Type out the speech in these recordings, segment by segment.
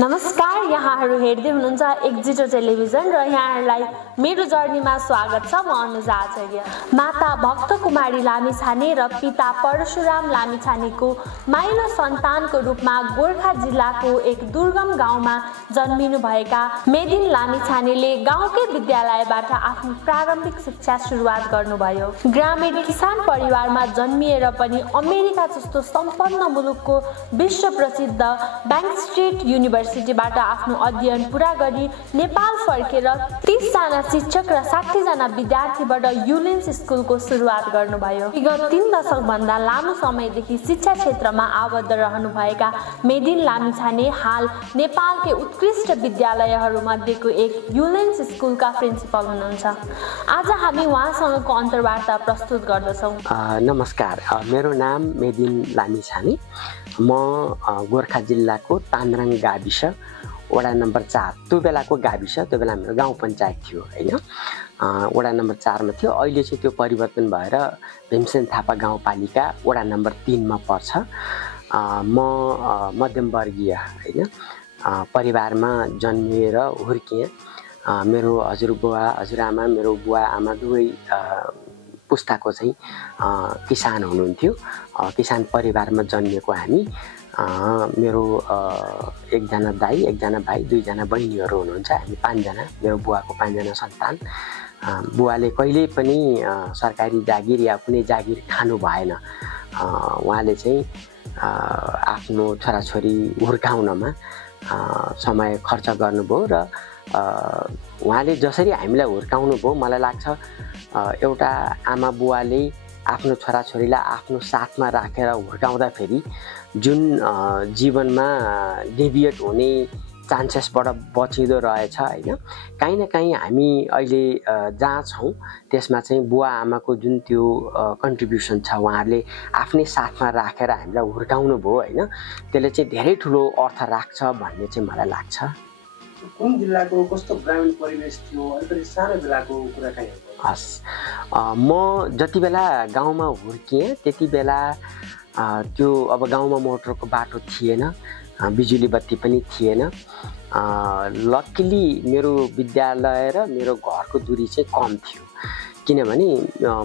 नमस्कार, यहाँहरू हेर्दै हुनुहुन्छ एक्जिटो टेलिभिजन र यहाँहरूलाई मेरो जर्नीमा स्वागत छ। म अनुजा आचार्य। माता भक्त कुमारी लामिछाने र पिता परशुराम लामिछानेको माइलो सन्तानको रूपमा गोर्खा जिल्लाको एक दुर्गम गाउँमा जन्मिनुभएका मेदिन लामिछानेले गाउँकै विद्यालयबाट आफ्नो प्रारम्भिक शिक्षा सुरुवात गर्नुभयो। ग्रामीण किसान परिवारमा जन्मिएर पनि अमेरिका जस्तो सम्पन्न मुलुकको विश्व प्रसिद्ध बैंक स्ट्रिट युनिभर्सिटीबाट आफ्नो अध्ययन पूरा गरी नेपाल फर्केर 30 जना शिक्षक र 60 जना विद्यार्थीबाट युलेन्स स्कुलको सुरुवात गर्नुभयो। विगत 3 दशक भन्दा लामो समयदेखि शिक्षा क्षेत्रमा आबद्ध रहनुभएका मेदिन लामिछाने हाल नेपालकै उत्कृष्ट विद्यालयहरू मध्येको एक युलेन्स स्कुलका प्रिन्सिपल हुनुहुन्छ। आज हामी उहाँसँगको अन्तर्वार्ता प्रस्तुत गर्दछौँ। नमस्कार, मेरो नाम मेदिन लामिछाने। म गोर्खा जिल्लाको तान्द्राङ गाविस वडा नम्बर 4, त्यो बेलाको गाविस, त्यो बेला हाम्रो गाउँ पञ्चायत थियो हैन, वडा नम्बर 4 मा थियो। अहिले चाहिँ त्यो परिवर्तन भएर भीमसेन थापा गाउँपालिका वडा नम्बर 3 मा पर्छ। म मध्यमवर्गीय हैन परिवारमा जन्मिएर हुर्किएँ। मेरो हजुरबुवा हजुरआमा, मेरो बुवा आमा दुवै पुस्ताको चाहिँ किसान हुनुहुन्थ्यो। किसान परिवारमा जन्मिएको हामी। मेरो एकजना दाइ, एकजना भाइ, 2 जना बहिनीहरू हुनुहुन्छ। हामी 5 जना, मेरो बुवाको 5 जना सन्तान। बुवाले कहिल्यै पनि सरकारी जागिर या कुनै जागिर खानु भएन। उहाँले चाहिँ आफ्नो छोराछोरी हुर्काउनमा समय खर्च गर्नुभयो र उहाँले जसरी हामीलाई हुर्काउनु भयो, मलाई लाग्छ एउटा आमा बुवाले आफ्नो छोराछोरीलाई आफ्नो साथमा राखेर हुर्काउँदाखेरि जुन जीवनमा डेभिएट हुने चान्सेसबाट बचिँदो रहेछ हैन। काहीँ न काहीँ हामी अहिले जहाँ छौँ त्यसमा चाहिँ बुवा आमाको जुन त्यो कन्ट्रिब्युसन छ, उहाँहरूले आफ्नै साथमा राखेर हामीलाई हुर्काउनु भयो हैन, त्यसले चाहिँ धेरै ठुलो अर्थ राख्छ भन्ने चाहिँ मलाई लाग्छ। कुन जिल्लाको कस्तो ग्रामीण परिवेश थियो, अलिकति सानो बेलाको कुरा काहीँ? हस्, म जति बेला गाउँमा हुर्किएँ त्यति बेला त्यो अब गाउँमा मोटरको बाटो थिएन, बिजुली बत्ती पनि थिएन। लक्किली मेरो विद्यालय र मेरो घरको दूरी चाहिँ कम थियो, किनभने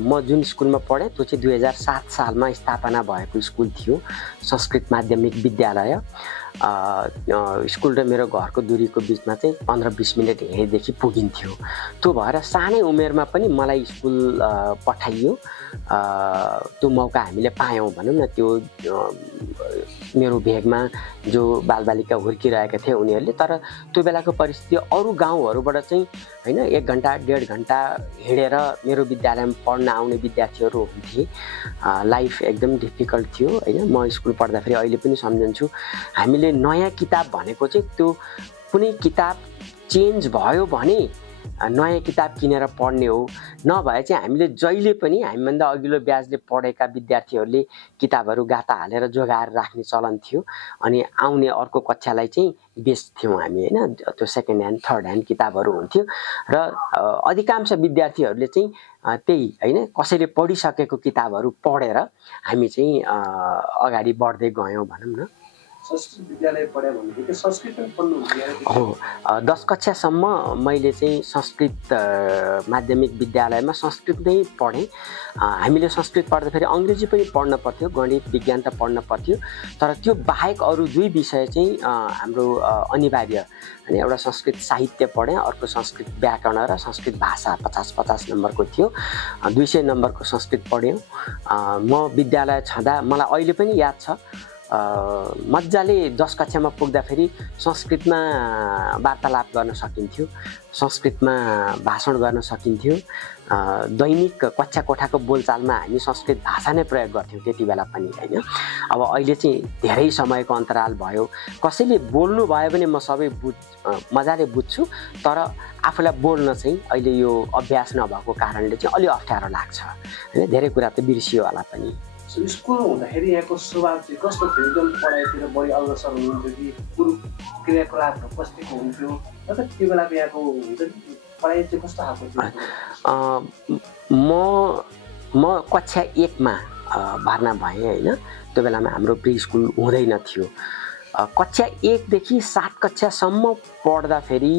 म जुन स्कुलमा पढेँ त्यो चाहिँ 2007 सालमा स्थापना भएको स्कुल थियो, संस्कृत माध्यमिक विद्यालय। स्कुल र मेरो घरको दूरीको बिचमा चाहिँ 15-20 मिनट हिँडेदेखि पुगिन्थ्यो। त्यो भएर सानै उमेरमा पनि मलाई स्कुल पठाइयो। त्यो मौका हामीले पायौँ भनौँ न। त्यो मेरो भेगमा जो बालबालिका हुर्किरहेका थिए उनीहरूले, तर त्यो बेलाको परिस्थिति अरू गाउँहरूबाट चाहिँ हैन 1 घन्टा 1.5 घन्टा हिँडेर मेरो विद्यालयमा पढ्न आउने विद्यार्थीहरू हुन्थे। लाइफ एकदम डिफिकल्ट थियो हैन। म स्कुल पढ्दाखेरि अहिले पनि सम्झन्छु, हामीले नयाँ किताब भनेको चाहिँ त्यो कुनै किताब चेन्ज भयो भने नयाँ किताब किनेर पढ्ने हो, नभए चाहिँ हामीले जहिले पनि हामीभन्दा अघिल्लो ब्याजले पढेका विद्यार्थीहरूले किताबहरू गाता हालेर जोगाएर राख्ने चलन थियो। अनि आउने अर्को कक्षालाई चाहिँ बेच्थ्यौँ हामी हैन। त्यो सेकेन्ड ह्यान्ड, थर्ड ह्यान्ड किताबहरू हुन्थ्यो र अधिकांश विद्यार्थीहरूले चाहिँ त्यही हैन कसैले पढिसकेको किताबहरू पढेर हामी चाहिँ अगाडि बढ्दै गयौँ भनौँ न। संस्कृत विद्यालय पढ्यो भनेदेखि संस्कृत पनि पढ्नुहुन्थ्यो? हो, 10 कक्षासम्म मैले चाहिँ संस्कृत माध्यमिक विद्यालयमा संस्कृत नै पढेँ। हामीले संस्कृत पढ्दाखेरि अङ्ग्रेजी पनि पढ्न पर्थ्यो, गणित विज्ञान त पढ्न पर्थ्यो, तर त्यो बाहेक अरू 2 विषय चाहिँ हाम्रो अनिवार्य। अनि एउटा संस्कृत साहित्य पढेँ, अर्को संस्कृत व्याकरण र संस्कृत भाषा 50-50 नम्बरको थियो। 200 नम्बरको संस्कृत पढ्यौँ। म विद्यालय छँदा मलाई अहिले पनि याद छ, मजाले 10 कक्षामा पुग्दाखेरि संस्कृतमा वार्तालाप गर्न सकिन्थ्यो, संस्कृतमा भाषण गर्न सकिन्थ्यो। दैनिक कक्षा कोठाको बोलचालमा हामी संस्कृत भाषा नै प्रयोग गर्थ्यौँ त्यति बेला पनि हैन। अब अहिले चाहिँ धेरै समयको अन्तराल भयो, कसैले बोल्नु भयो भने म सबै मजाले बुझ्छु, तर आफूलाई बोल्न चाहिँ अहिले यो अभ्यास नभएको कारणले चाहिँ अलि अप्ठ्यारो लाग्छ हैन। धेरै कुरा त बिर्सियो होला पनि। स्कुल हुँदाखेरि यहाँको स्वभाव चाहिँ कस्तो थियो? एकदम पढाइतिर बढी अग्रसर हुनुहुन्थ्यो कि कुन क्रियाकलापहरू कस्तो हुन्थ्यो? मतलब त्यो बेलाको यहाँको हुन्छ नि पढाइ चाहिँ कस्तो खालको थियो? म कक्षा 1 मा भर्ना भएँ हैन। त्यो बेलामा हाम्रो प्री स्कुल हुँदैन थियो। कक्षा 1 देखि 7 कक्षासम्म पढ्दाखेरि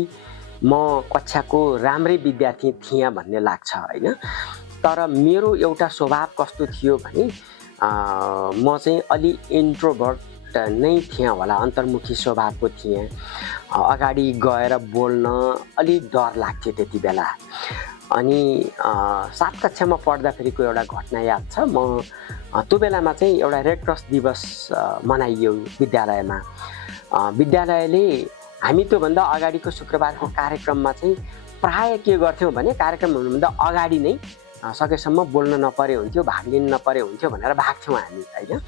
म कक्षाको राम्रै विद्यार्थी थिएँ भन्ने लाग्छ हैन। तर मेरो एउटा स्वभाव कस्तो थियो भने म चाहिँ अलि इन्ट्रोभर्ट नै थिएँ होला, अन्तर्मुखी स्वभावको थिएँ। अगाडि गएर बोल्न अलि डर लाग्थ्यो त्यति बेला। अनि 7 कक्षामा पढ्दाखेरिको एउटा घटना याद छ। म त्यो बेलामा चाहिँ एउटा रेड क्रस दिवस मनाइयो विद्यालयमा। विद्यालयले हामी त्योभन्दा अगाडिको शुक्रबारको कार्यक्रममा चाहिँ प्राय के गर्थ्यौँ भने कार्यक्रम हुनुभन्दा अगाडि नै सकेसम्म बोल्न नपरे हुन्थ्यो, भाग लिन नपरे हुन्थ्यो भनेर भाग्थ्यौँ हामी हैन।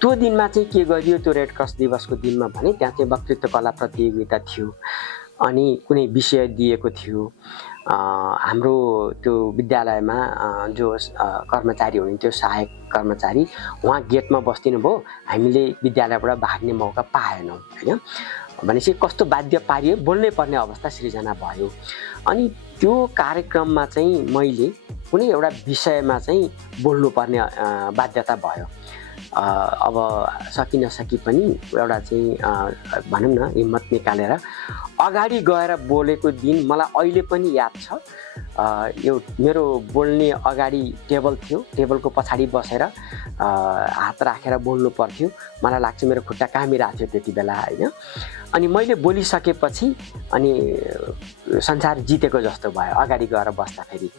त्यो दिनमा चाहिँ के गरियो, त्यो रेड क्रस दिवसको दिनमा भने त्यहाँ चाहिँ वक्तृत्व कला प्रतियोगिता थियो अनि कुनै विषय दिएको थियो। हाम्रो त्यो विद्यालयमा जो कर्मचारी हुनुहुन्थ्यो, सहायक कर्मचारी, उहाँ गेटमा बस्दिनु भयो। हामीले विद्यालयबाट भाग्ने मौका पाएनौँ हैन। भनेपछि कस्तो बाध्य पारियो, बोल्नै पर्ने अवस्था सृजना भयो। अनि त्यो कार्यक्रममा चाहिँ मैले कुनै एउटा विषयमा चाहिँ बोल्नुपर्ने बाध्यता भयो। अब सकि नसकी पनि एउटा चाहिँ भनौँ न हिम्मत निकालेर अगाडि गएर बोलेको दिन मलाई अहिले पनि याद छ। यो मेरो बोल्ने अगाडि टेबल थियो, टेबलको पछाडि बसेर हात राखेर बोल्नु पर्थ्यो। मलाई लाग्छ मेरो खुट्टा कामिरहेको थियो त्यति बेला हैन। अनि मैले बोलिसकेपछि अनि संसार जितेको जस्तो भयो अगाडि गएर बस्दाखेरि।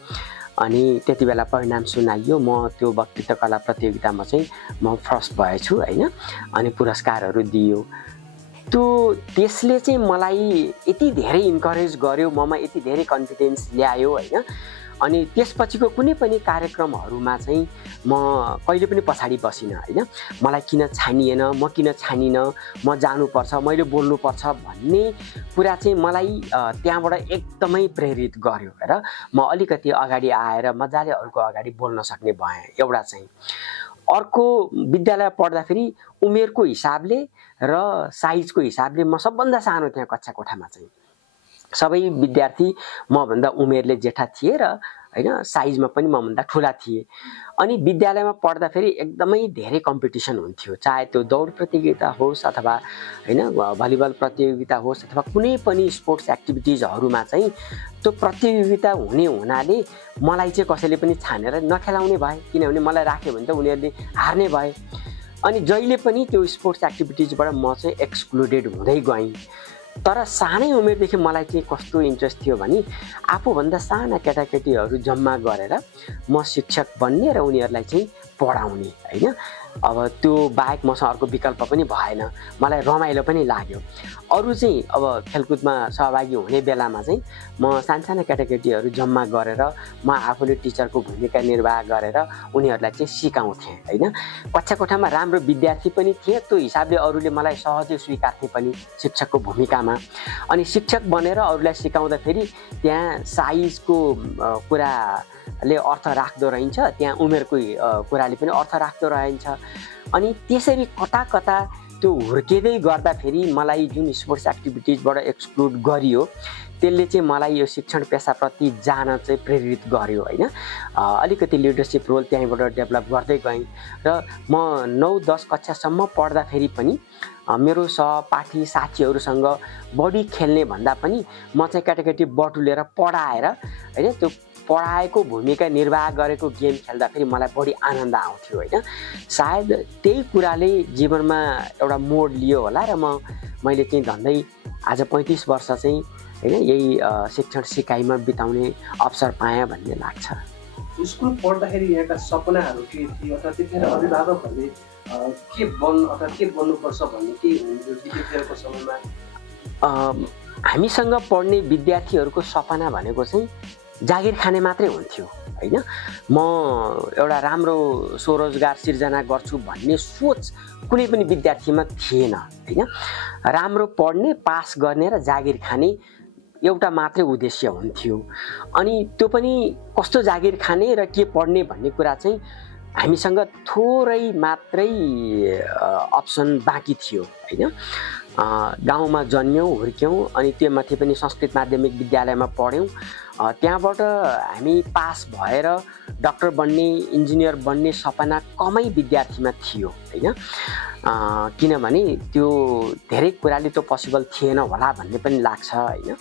अनि त्यति बेला परिणाम सुनाइयो। म त्यो वक्तृत्व कला प्रतियोगितामा चाहिँ म फर्स्ट भएछु हैन। अनि पुरस्कारहरू दियो। त्यसले चाहिँ मलाई यति धेरै इन्करेज गर्यो, ममा यति धेरै कन्फिडेन्स ल्यायो हैन। अनि त्यसपछिको कुनै पनि कार्यक्रमहरूमा चाहिँ म कहिले पनि पछाडि बसिनँ हैन। मलाई किन छानिएन, म किन छानिनँ, म जानुपर्छ, मैले बोल्नुपर्छ भन्ने कुरा चाहिँ मलाई त्यहाँबाट एकदमै प्रेरित गर्यो र म अलिकति अगाडि आएर मजाले अरूको अगाडि बोल्न सक्ने भएँ। एउटा चाहिँ अर्को विद्यालय पढ्दाखेरि उमेरको हिसाबले र साइजको हिसाबले म सबभन्दा सानो थिएँ कक्षा कोठामा चाहिँ। सबै विद्यार्थी मभन्दा उमेरले जेठा थिए र हैन साइजमा पनि मभन्दा ठुला थिए। अनि विद्यालयमा पढ्दाखेरि एकदमै धेरै कम्पिटिसन हुन्थ्यो, चाहे त्यो दौड प्रतियोगिता होस् अथवा हैन भलिबल प्रतियोगिता होस् अथवा कुनै पनि स्पोर्ट्स एक्टिभिटिजहरूमा चाहिँ त्यो प्रतियोगिता हुने हुनाले मलाई चाहिँ कसैले पनि छानेर नखेलाउने भए, किनभने मलाई राख्यो भने त उनीहरूले हार्ने भए। अनि जहिले पनि त्यो स्पोर्ट्स एक्टिभिटिजबाट म चाहिँ एक्सक्लुडेड हुँदै गएँ। तर सानै उमेरदेखि मलाई चाहिँ कस्तो इन्ट्रेस्ट थियो भने आफूभन्दा साना केटाकेटीहरू जम्मा गरेर म शिक्षक बन्ने र उनीहरूलाई चाहिँ पढाउने हैन। अब त्यो बाहेक मसँग अर्को विकल्प पनि भएन, मलाई रमाइलो पनि लाग्यो। अरू चाहिँ अब खेलकुदमा सहभागी हुने बेलामा चाहिँ म सानसाना केटाकेटीहरू जम्मा गरेर म आफूले टिचरको भूमिका निर्वाह गरेर उनीहरूलाई चाहिँ सिकाउँथेँ हैन। कक्षा कोठामा राम्रो विद्यार्थी पनि थिएँ, त्यो हिसाबले अरूले मलाई सहजै स्वीकार्थे पनि शिक्षकको भूमिकामा। अनि शिक्षक बनेर अरूलाई सिकाउँदाखेरि त्यहाँ साइजको कुराले अर्थ राख्दो रहन्छ, त्यहाँ उमेरको कुराले पनि अर्थ राख्दो रहन्छ। अनि त्यसरी कता कता त्यो हुर्किँदै गर्दाखेरि मलाई जुन स्पोर्ट्स एक्टिभिटिजबाट एक्सक्लुड गरियो त्यसले चाहिँ मलाई यो शिक्षण पेसाप्रति जान चाहिँ प्रेरित गर्यो हैन। अलिकति लिडरसिप रोल त्यहीँबाट डेभलप गर्दै गएँ र म 9-10 कक्षासम्म पढ्दाखेरि पनि मेरो सहपाठी साथीहरूसँग बढी खेल्ने भन्दा पनि म चाहिँ केटाकेटी बटुलेर पढाएर हैन त्यो पढाएको भूमिका निर्वाह गरेको गेम खेल्दाखेरि मलाई बढी आनन्द आउँथ्यो हैन। सायद त्यही कुराले जीवनमा एउटा मोड लियो होला र मैले चाहिँ झन्डै आज 35 वर्ष चाहिँ हैन यही शिक्षण सिकाइमा बिताउने अवसर पाएँ भन्ने लाग्छ। स्कुल पढ्दाखेरि यहाँका सपनाहरू के थिए अथवा त्यतिखेर अभिभावकहरूले के बन्नुपर्छ भन्ने के हुन्थ्यो त्यतिखेरको समयमा? हामीसँग पढ्ने विद्यार्थीहरूको सपना भनेको चाहिँ जागिर खाने मात्रै हुन्थ्यो हैन। म एउटा राम्रो स्वरोजगार सिर्जना गर्छु भन्ने सोच कुनै पनि विद्यार्थीमा थिएन हैन। राम्रो पढ्ने, पास गर्ने र जागिर खाने एउटा मात्रै उद्देश्य हुन्थ्यो। अनि त्यो पनि कस्तो जागिर खाने र के पढ्ने भन्ने कुरा चाहिँ हामीसँग थोरै मात्रै अप्सन बाँकी थियो हैन। गाउँमा जन्म्यौँ हुर्क्यौँ अनि त्यो माथि पनि संस्कृत माध्यमिक विद्यालयमा पढ्यौँ। त्यहाँबाट हामी पास भएर डाक्टर बन्ने इन्जिनियर बन्ने सपना कमै विद्यार्थीमा थियो होइन, किनभने त्यो धेरै कुराले त पोसिबल थिएन होला भन्ने पनि लाग्छ होइन।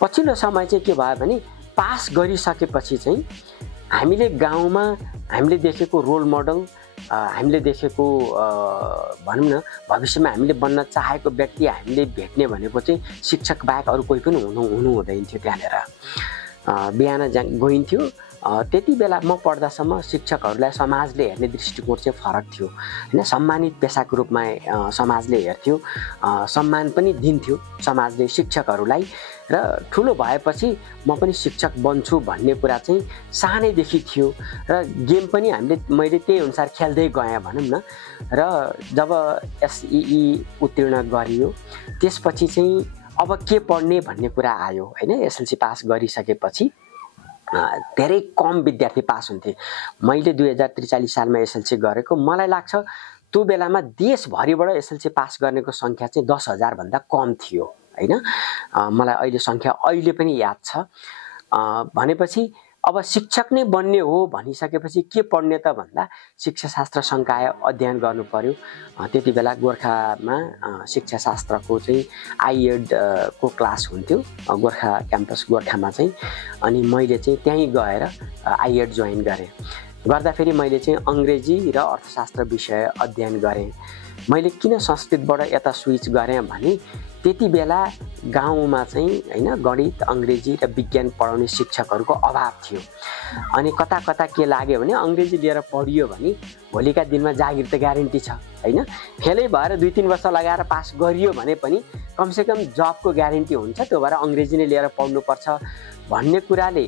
पछिल्लो समय चाहिँ के भयो भने पास गरिसकेपछि चाहिँ हामीले गाउँमा हामीले देखेको रोल मोडल, हामीले देखेको भनौँ न भविष्यमा हामीले बन्न चाहेको व्यक्ति हामीले भेट्ने भनेको चाहिँ शिक्षक बाहेक अरू कोही पनि हुनु हुँदैन थियो। त्यहाँनिर बिहान गइन्थ्यो। त्यति बेला म पढ्दासम्म शिक्षकहरूलाई समाजले हेर्ने दृष्टिकोण चाहिँ फरक थियो होइन। सम्मानित पेसाको रूपमा समाजले हेर्थ्यो, सम्मान पनि दिन्थ्यो समाजले शिक्षकहरूलाई। र ठुलो भएपछि म पनि शिक्षक बन्छु भन्ने कुरा चाहिँ सानैदेखि थियो र गेम पनि मैले त्यही अनुसार खेल्दै गएँ भनौँ न। र जब एसई उत्तीर्ण गरियो त्यसपछि चाहिँ अब के पढ्ने भन्ने कुरा आयो होइन। एसएलसी पास गरिसकेपछि धेरै कम विद्यार्थी पास हुन्थे। मैले 2043 सालमा एसएलसी गरेको, मलाई लाग्छ त्यो बेलामा देशभरिबाट एसएलसी पास गर्नेको सङ्ख्या चाहिँ 10,000 भन्दा कम थियो होइन। मलाई अहिले सङ्ख्या अहिले पनि याद छ। भनेपछि अब शिक्षक नै बन्ने हो भनिसकेपछि के पढ्ने त भन्दा शिक्षाशास्त्र संकाय अध्ययन गर्नु पर्यो। त्यति बेला गोर्खामा शिक्षाशास्त्रको चाहिँ आइएड को क्लास हुन्थ्यो गोर्खा क्याम्पस गोर्खामा चाहिँ। अनि मैले चाहिँ त्यहीँ गएर आइएड जोइन गरेँ। गर्दाखेरि मैले चाहिँ अङ्ग्रेजी र अर्थशास्त्र विषय अध्ययन गरेँ। मैले किन संस्कृतबाट यता स्विच गरेँ भने त्यति बेला गाउँमा चाहिँ होइन गणित अङ्ग्रेजी र विज्ञान पढाउने शिक्षकहरूको अभाव थियो। अनि कता कता के लाग्यो भने अङ्ग्रेजी लिएर पढियो भने भोलिका दिनमा जागिर त ग्यारेन्टी छ होइन। फेलै भएर 2-3 वर्ष लगाएर पास गरियो भने पनि कमसेकम जबको ग्यारेन्टी हुन्छ। त्यो भएर अङ्ग्रेजी नै लिएर पढ्नुपर्छ भन्ने कुराले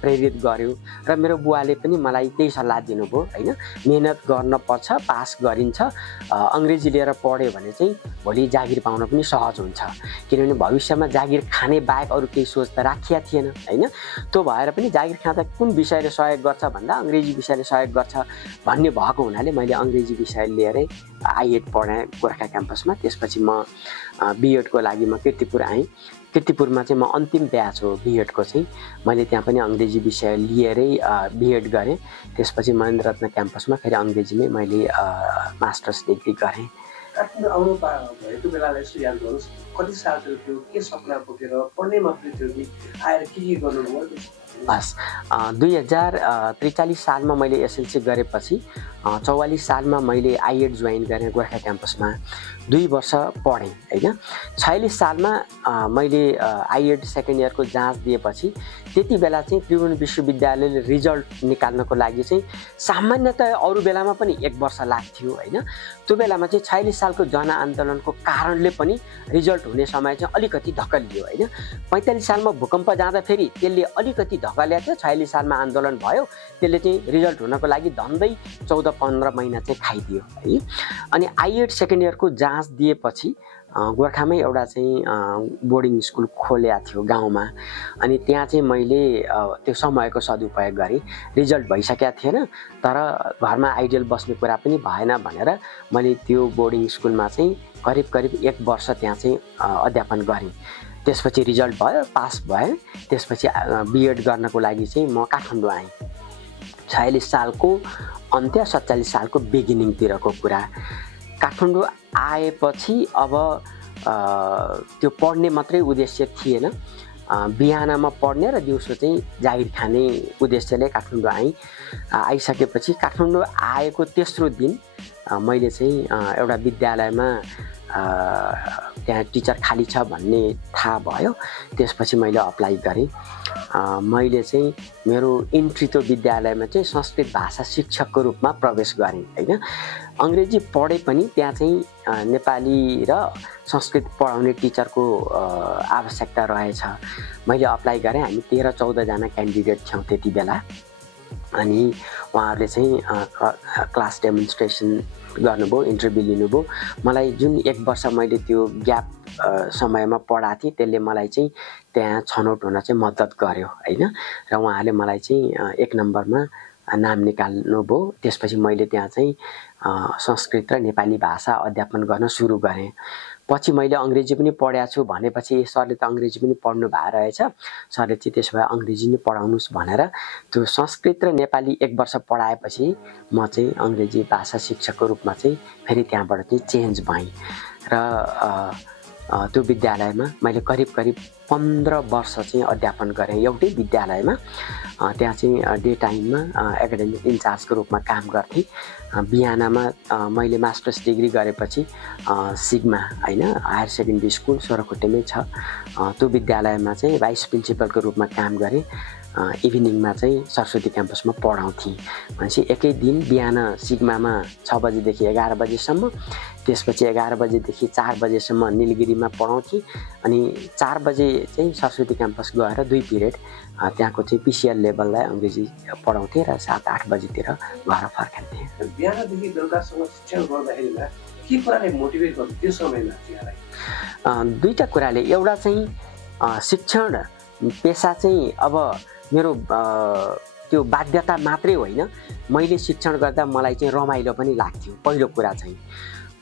प्रेरित गर्यो। र मेरो बुवाले पनि मलाई त्यही सल्लाह दिनुभयो होइन। मेहनत गर्नुपर्छ, पास गरिन्छ, अङ्ग्रेजी लिएर पढ्यो भने चाहिँ भोलि जागिर पाउन पनि सहज हुन्छ। किनभने भविष्यमा जागिर खाने बाहेक अरू केही सोच त राखिया थिएन होइन। त्यो भएर पनि जागिर खाँदा कुन विषयले सहयोग गर्छ भन्दा अङ्ग्रेजी विषयले सहयोग गर्छ भन्ने भएको हुनाले मैले अङ्ग्रेजी विषय लिएरै आइएड पढाएँ गोर्खा क्याम्पसमा। त्यसपछि म बिएडको लागि म कीर्तिपुर आएँ। कीर्तिपुरमा चाहिँ म अन्तिम ब्याच हो बिएडको चाहिँ। मैले त्यहाँ पनि अङ्ग्रेजी विषय लिएरै बिएड गरेँ। त्यसपछि महेन्द्र रत्न क्याम्पसमा फेरि अङ्ग्रेजीमै मैले मास्टर्स डिग्री गरेँ। काठमाडौँ आउनु भएको बेलालाई यसो याद गर्नुहोस्, कति सालको थियो, के सपना बोकेर पढ्ने मात्रै थियो कि आएर के गर्नुभयो? बस 2043 सालमा मैले एसएलसी गरेपछि 44 सालमा मैले आइएड जोइन गरेँ गोर्खा क्याम्पसमा। 2 वर्ष पढेँ होइन। 46 सालमा मैले आइएड सेकेन्ड इयरको जाँच दिएपछि त्यति बेला चाहिँ त्रिभुवन विश्वविद्यालयले रिजल्ट निकाल्नको लागि चाहिँ सामान्यतया अरू बेलामा पनि 1 वर्ष लाग्थ्यो होइन। त्यो बेलामा चाहिँ 46 सालको जनआन्दोलनको कारणले पनि रिजल्ट हुने समय चाहिँ अलिकति धकलियो होइन। 45 सालमा भूकम्प जाँदा फेरि त्यसले अलिकति धकल्याएको थियो। 46 सालमा आन्दोलन भयो, त्यसले चाहिँ रिजल्ट हुनको लागि धन्दै 14-15 महिना चाहिँ खाइदियो है। अनि आइएड सेकेन्ड इयरको जाँच दिएपछि गोर्खामै एउटा चाहिँ बोर्डिङ स्कुल खोलेको थियो गाउँमा। अनि त्यहाँ चाहिँ मैले त्यो समयको सदुपयोग गरेँ। रिजल्ट भइसकेको थिएन तर घरमा आइडियल बस्ने कुरा पनि भएन भनेर मैले त्यो बोर्डिङ स्कुलमा चाहिँ करिब 1 वर्ष त्यहाँ चाहिँ अध्यापन गरेँ। त्यसपछि रिजल्ट भयो, पास भएँ। त्यसपछि बिएड गर्नको लागि चाहिँ म काठमाडौँ आएँ। 46 सालको अन्त्य 47 सालको बिगिनिङतिरको कुरा। काठमाडौँ आएपछि अब त्यो पढ्ने मात्रै उद्देश्य थिएन। बिहानमा पढ्ने र दिउँसो चाहिँ जागिर खाने उद्देश्यले काठमाडौँ आएँ। आइसकेपछि काठमाडौँ आएको तेस्रो दिन मैले चाहिँ एउटा विद्यालयमा त्यहाँ टिचर खाली छ भन्ने थाहा भयो। त्यसपछि मैले अप्लाई गरेँ। मैले चाहिँ मेरो इन्ट्री त्यो विद्यालयमा चाहिँ संस्कृत भाषा शिक्षकको रूपमा प्रवेश गरेँ होइन। अङ्ग्रेजी पढे पनि त्यहाँ चाहिँ नेपाली र संस्कृत पढाउने टिचरको आवश्यकता रहेछ। मैले अप्लाई गरेँ। हामी 13-14 जना क्यान्डिडेट थियौँ त्यति बेला। अनि उहाँहरूले चाहिँ क्लास डेमोन्स्ट्रेसन गर्नुभयो, इन्टरभ्यू लिनुभयो। मलाई जुन 1 वर्ष मैले त्यो ग्याप समयमा पढाएको थिएँ त्यसले मलाई चाहिँ त्यहाँ छनौट हुन चाहिँ मद्दत गर्यो होइन। र उहाँहरूले मलाई चाहिँ 1 नम्बरमा नाम निकाल्नुभयो। त्यसपछि मैले त्यहाँ चाहिँ संस्कृत र नेपाली भाषा अध्यापन गर्न सुरु गरेँ। पछि मैले अङ्ग्रेजी पनि पढाएको छु भनेपछि सरले त अङ्ग्रेजी पनि पढ्नु भएको रहेछ, सरले चाहिँ त्यसो भए अङ्ग्रेजी नै पढाउनुहोस् भनेर त्यो संस्कृत र नेपाली 1 वर्ष पढाएपछि म चाहिँ अङ्ग्रेजी भाषा शिक्षकको रूपमा चाहिँ फेरि त्यहाँबाट चाहिँ चेन्ज भएँ र त्यो विद्यालयमा मैले करिब 15 वर्ष चाहिँ अध्यापन गरेँ एउटै विद्यालयमा। त्यहाँ चाहिँ डे टाइममा एकाडेमिक इन्चार्जको रूपमा काम गर्थेँ। बिहानमा मैले मास्टर्स डिग्री गरेपछि सिग्मा हैन हायर सेकेन्डरी स्कुल सोरखुट्टेमै छ, त्यो विद्यालयमा चाहिँ भाइस प्रिन्सिपलको रूपमा काम गरेँ। इभिनिङमा चाहिँ सरस्वती क्याम्पसमा पढाउँथेँ। भनेपछि एकै दिन बिहान सिग्मामा 6 बजेदेखि 11 बजेसम्म, त्यसपछि 11 बजेदेखि 4 बजेसम्म निलगिरीमा पढाउँथेँ। अनि 4 बजे चाहिँ सरस्वती क्याम्पस गएर 2 पिरियड त्यहाँको चाहिँ पिसिएल लेभललाई अङ्ग्रेजी पढाउँथेँ र 7-8 बजेतिर घर फर्कन्थेँ। बिहानदेखि बेलुकासम्म शिक्षण गर्दाखेरिमा के कुराले मोटिभेट गर्छ त्यो समयमा तिमीलाई? दुईटा कुराले। एउटा चाहिँ शिक्षण पेसा चाहिँ अब मेरो त्यो बाध्यता मात्रै होइन, मैले शिक्षण गर्दा मलाई चाहिँ रमाइलो पनि लाग्थ्यो पहिलो कुरा चाहिँ।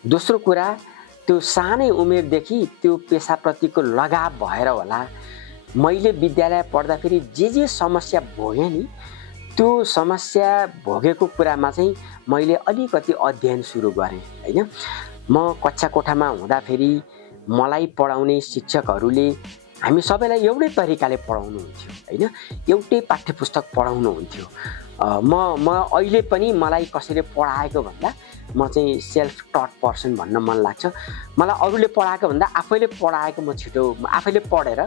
दोस्रो कुरा त्यो सानै उमेरदेखि त्यो पेसाप्रतिको लगाव भएर होला मैले विद्यालय पढ्दाखेरि जे समस्या भोगेँ नि त्यो समस्या भोगेको कुरामा चाहिँ मैले अलिकति अध्ययन सुरु गरेँ हैन। म कक्षा कोठामा हुँदाखेरि मलाई पढाउने शिक्षकहरूले हामी सबैलाई एउटै तरिकाले पढाउनुहुन्थ्यो हैन, एउटै पाठ्यपुस्तक पढाउनुहुन्थ्यो। म अहिले पनि मलाई कसैले पढाएको भन्दा म चाहिँ सेल्फ टट पर्सन भन्न मन लाग्छ। मलाई अरूले पढाएको भन्दा आफैले पढाएको म छिटो आफैले पढेर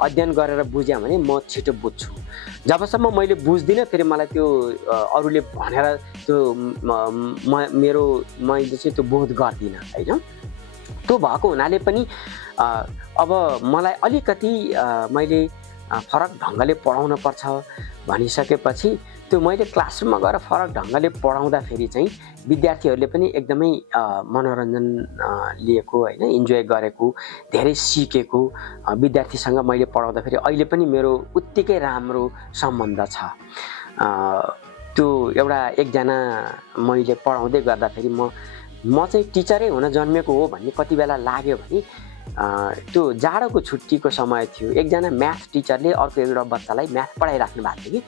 अध्ययन गरेर बुझेँ भने म छिटो बुझ्छु। जबसम्म मैले बुझ्दिनँ फेरि मलाई त्यो अरूले भनेर त्यो मैले चाहिँ त्यो बोध गर्दिनँ हैन। त्यो भएको हुनाले पनि अब मलाई अलिकति मैले फरक ढङ्गले पढाउन पर्छ भनिसकेपछि त्यो मैले क्लासरुममा गएर फरक ढङ्गले पढाउँदाखेरि चाहिँ विद्यार्थीहरूले पनि एकदमै मनोरञ्जन लिएको होइन, इन्जोय गरेको, धेरै सिकेको। विद्यार्थीसँग मैले पढाउँदाखेरि अहिले पनि मेरो उत्तिकै राम्रो सम्बन्ध छ। त्यो एउटा एकजना मैले पढाउँदै गर्दाखेरि म चाहिँ टिचरै हुन जन्मेको हो भन्ने कति बेला लाग्यो भने त्यो जाडोको छुट्टीको समय थियो। एकजना म्याथ टिचरले अर्को एउटा बच्चालाई म्याथ पढाइराख्नु भएको थियो कि,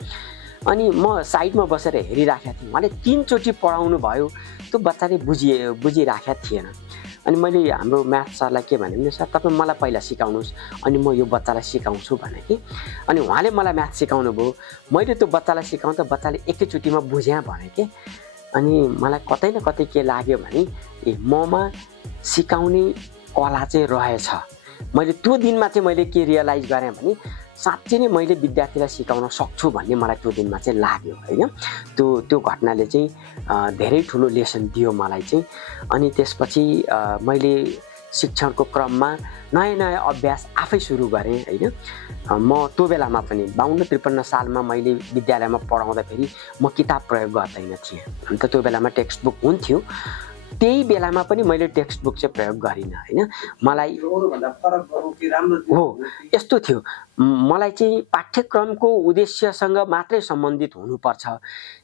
अनि म साइडमा बसेर हेरिराखेको थिएँ। उहाँले 3 चोटि पढाउनु भयो, त्यो बच्चाले बुझिराखेको थिएन। अनि मैले हाम्रो म्याथ सरलाई के भने सर तपाईँ मलाई पहिला सिकाउनुहोस् अनि म यो बच्चालाई सिकाउँछु भने कि। अनि उहाँले मलाई म्याथ सिकाउनु भयो, मैले त्यो बच्चालाई सिकाउँदा बच्चाले एकैचोटिमा बुझ्या भने कि। अनि मलाई कतै न कतै के लाग्यो भने ममा सिकाउने कला चाहिँ रहेछ। मैले त्यो दिनमा चाहिँ मैले के रियलाइज गरेँ भने साँच्चै नै मैले विद्यार्थीलाई सिकाउन सक्छु भन्ने मलाई त्यो दिनमा चाहिँ लाग्यो हैन। त्यो घटनाले चाहिँ धेरै ठुलो लेसन दियो मलाई चाहिँ। अनि त्यसपछि मैले शिक्षणको क्रममा नयाँ अभ्यास आफै सुरु गरेँ हैन। म त्यो बेलामा पनि 52-53 सालमा मैले विद्यालयमा पढाउँदाखेरि म किताब प्रयोग गर्दैन थिएँ। अन्त त्यो बेलामा टेक्स्ट बुक हुन्थ्यो, त्यही बेलामा पनि मैले टेक्स्ट बुक चाहिँ प्रयोग गरिनँ हैन। मलाई हो यस्तो थियो, मलाई चाहिँ पाठ्यक्रमको उद्देश्यसँग मात्रै सम्बन्धित हुनुपर्छ।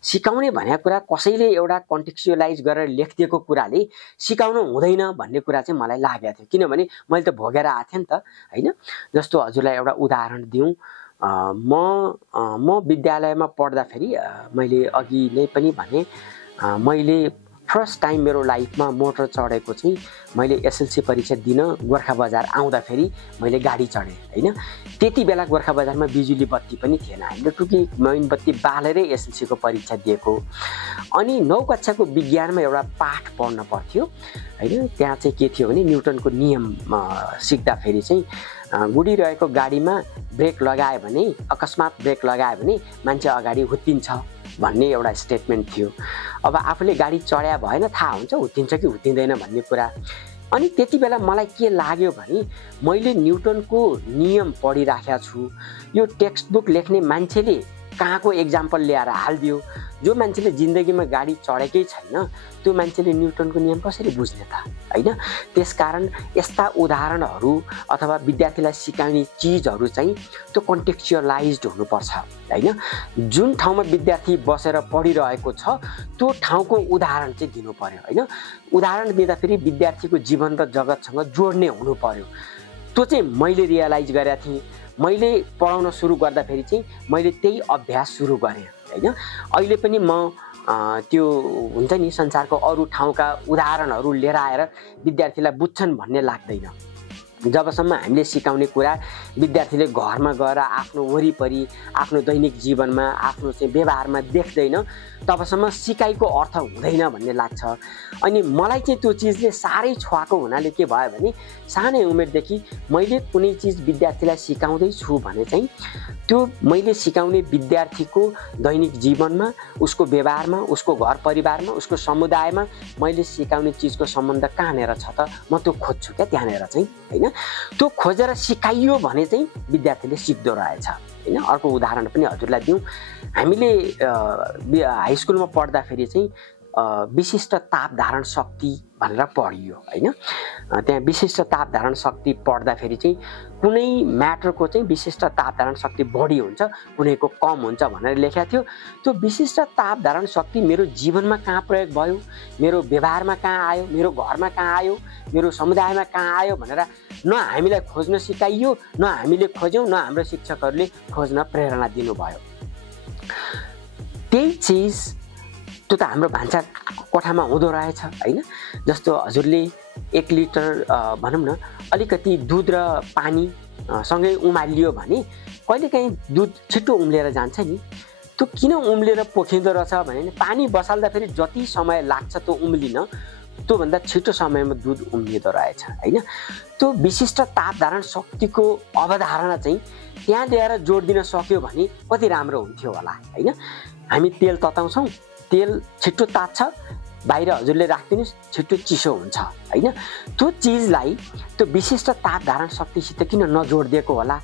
सिकाउने भनेको कुरा कसैले एउटा कन्टेक्चुअलाइज गरेर लेखिदिएको कुराले सिकाउनु हुँदैन भन्ने कुरा चाहिँ मलाई लागेको थियो। किनभने मैले त भोगेर आएको थिएँ नि त हैन। जस्तो हजुरलाई एउटा उदाहरण दिउँ, म विद्यालयमा पढ्दाखेरि मैले अघि नै पनि भने मैले फर्स्ट टाइम मेरो लाइफमा मोटर चढेको चाहिँ मैले एसएलसी परीक्षा दिन गोर्खा बजार आउँदाखेरि मैले गाडी चढेँ हैन। त्यति बेला गोर्खा बजारमा बिजुली बत्ती पनि थिएन, हामीले टुकी मोमबत्ती बालेरै एसएलसीको परीक्षा दिएको। अनि 9 कक्षाको विज्ञानमा एउटा पाठ पढ्न पर्थ्यो हैन। त्यहाँ चाहिँ के थियो भने न्युटनको नियम सिक्दाखेरि चाहिँ गुडिरहेको गाडीमा ब्रेक लगायो भने अकस्मात ब्रेक लगायो भने मान्छे अगाडि हुत्तिन्छ भन्ने एउटा स्टेटमेन्ट थियो। अब आफूले गाडी चढ्या भएन थाहा हुन्छ हुत्तिन्छ कि हुत्तिँदैन भन्ने कुरा। अनि त्यति बेला मलाई के लाग्यो भने मैले न्युटनको नियम पढिराखेको छु, यो टेक्स्ट बुक लेख्ने मान्छेले कहाँको एक्जाम्पल ल्याएर हालिदियो। जो मान्छेले जिन्दगीमा गाडी चढेकै छैन त्यो मान्छेले न्युटनको नियम कसरी बुझ्ने त, होइन? त्यसकारण यस्ता उदाहरणहरू अथवा विद्यार्थीलाई सिकाउने चिजहरू चाहिँ त्यो कन्टेक्चुअलाइज्ड हुनुपर्छ, होइन? जुन ठाउँमा विद्यार्थी बसेर पढिरहेको छ त्यो ठाउँको उदाहरण चाहिँ दिनु पर्यो, होइन? उदाहरण दिँदाखेरि विद्यार्थीको जीवन र जगतसँग जोड्ने हुनु पर्यो। त्यो चाहिँ मैले रियलाइज गरेका थिएँ। मैले पढाउन सुरु गर्दाखेरि चाहिँ मैले त्यही अभ्यास सुरु गरेँ, होइन? अहिले पनि म त्यो हुन्छ नि संसारको अरू ठाउँका उदाहरणहरू लिएर आएर विद्यार्थीलाई बुझ्छन् भन्ने लाग्दैन। जबसम्म हामीले सिकाउने कुरा विद्यार्थीले घरमा गएर आफ्नो वरिपरि आफ्नो दैनिक जीवनमा आफ्नो चाहिँ व्यवहारमा देख्दैन तबसम्म सिकाइको अर्थ हुँदैन भन्ने लाग्छ। अनि मलाई चाहिँ त्यो चिजले साह्रै छुवाएको हुनाले के भयो भने सानै उमेरदेखि मैले कुनै चिज विद्यार्थीलाई सिकाउँदैछु भने चाहिँ त्यो मैले सिकाउने विद्यार्थीको दैनिक जीवनमा उसको व्यवहारमा उसको घर परिवारमा उसको समुदायमा मैले सिकाउने चिजको सम्बन्ध कहाँनिर छ त म त्यो खोज्छु क्या त्यहाँनिर चाहिँ, होइन? त्यो खोजेर सिकाइयो भने चाहिँ विद्यार्थीले सिक्दो रहेछ, होइन? अर्को उदाहरण पनि हजुरलाई दिउँ। हामीले हाई स्कुलमा पढ्दाखेरि चाहिँ विशिष्ट ताप धारण शक्ति भनेर पढियो, होइन? त्यहाँ विशिष्ट ताप धारण शक्ति पढ्दाखेरि चाहिँ कुनै म्याटरको चाहिँ विशिष्ट ताप धारण शक्ति बढी हुन्छ कुनैको कम हुन्छ भनेर लेखेको थियो। त्यो विशिष्ट ताप धारण शक्ति मेरो जीवनमा कहाँ प्रयोग भयो, मेरो व्यवहारमा कहाँ आयो, मेरो घरमा कहाँ आयो, मेरो समुदायमा कहाँ आयो भनेर न हामीलाई खोज्न सिकाइयो न हामीले खोज्यौँ न हाम्रो शिक्षकहरूले खोज्न प्रेरणा दिनुभयो। त्यही चिज त्यो त हाम्रो भान्सा कोठामा हुँदो रहेछ, होइन? जस्तो हजुरले 1 लिटर भनौँ न अलिकति दुध र पानी सँगै उमालियो भने कहिलेकाहीँ दुध छिटो उम्लेर जान्छ नि। त्यो किन उम्लेर पोखिँदो रहेछ भने पानी बसाल्दाखेरि जति समय लाग्छ त्यो उम्लिन त्योभन्दा छिटो समयमा दुध उम्लिँदो रहेछ, होइन? त्यो विशिष्ट ताप धारण शक्तिको अवधारणा चाहिँ त्यहाँ ल्याएर जोड दिन सक्यो भने कति राम्रो हुन्थ्यो होला, होइन? हामी तेल तताउँछौँ, तेल छिट्टो तात्छ, बाहिर हजुरले राखिदिनुहोस् छिट्टो चिसो हुन्छ, होइन? त्यो चिजलाई त्यो विशिष्ट ताप धारण शक्तिसित किन नजोडिदिएको होला,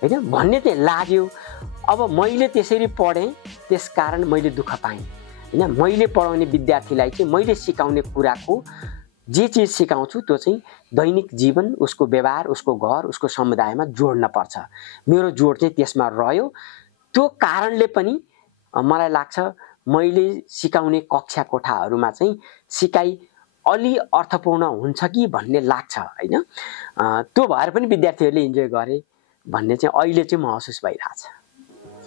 होइन भन्ने चाहिँ लाग्यो। अब मैले त्यसरी पढेँ त्यसकारण मैले दुःख पाएँ, होइन? मैले पढाउने विद्यार्थीलाई चाहिँ मैले सिकाउने कुराको जे चिज सिकाउँछु त्यो चाहिँ दैनिक जीवन उसको व्यवहार उसको घर उसको समुदायमा जोड्न पर्छ। मेरो जोड चाहिँ त्यसमा रह्यो। त्यो कारणले पनि मलाई लाग्छ मैले सिकाउने कक्षा कोठाहरूमा चाहिँ सिकाइ अलि अर्थपूर्ण हुन्छ कि भन्ने लाग्छ, होइन? त्यो भएर पनि विद्यार्थीहरूले इन्जोय गरे भन्ने चाहिँ अहिले चाहिँ महसुस भइरहेछ।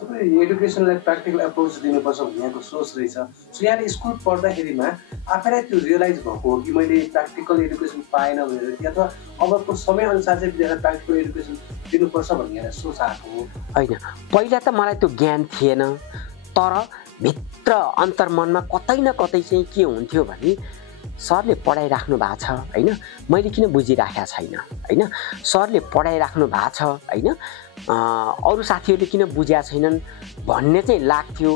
एडुकेसनलाई प्र्याक्टिकल एप्रोच दिनुपर्छ भन्ने यहाँको सोच रहेछ। सो यहाँले स्कुल पढ्दाखेरिमा आफैलाई त्यो रियलाइज भएको हो कि मैले प्र्याक्टिकल एडुकेसन पाएन भनेर, अथवा अबको समयअनुसार चाहिँ विद्यार्थीलाई प्र्याक्टिकल एडुकेसन दिनुपर्छ भन्ने यहाँलाई सोच आएको हो? होइन, पहिला त मलाई त्यो ज्ञान थिएन, तर भित्र अन्तर्मनमा कतै न कतै चाहिँ के हुन्थ्यो भने सरले पढाइराख्नु भएको छ, होइन? मैले किन बुझिराखेको छैन, होइन? सरले पढाइराख्नु भएको छ, होइन? अरू साथीहरूले किन बुझेका छैनन् भन्ने चाहिँ लाग्थ्यो।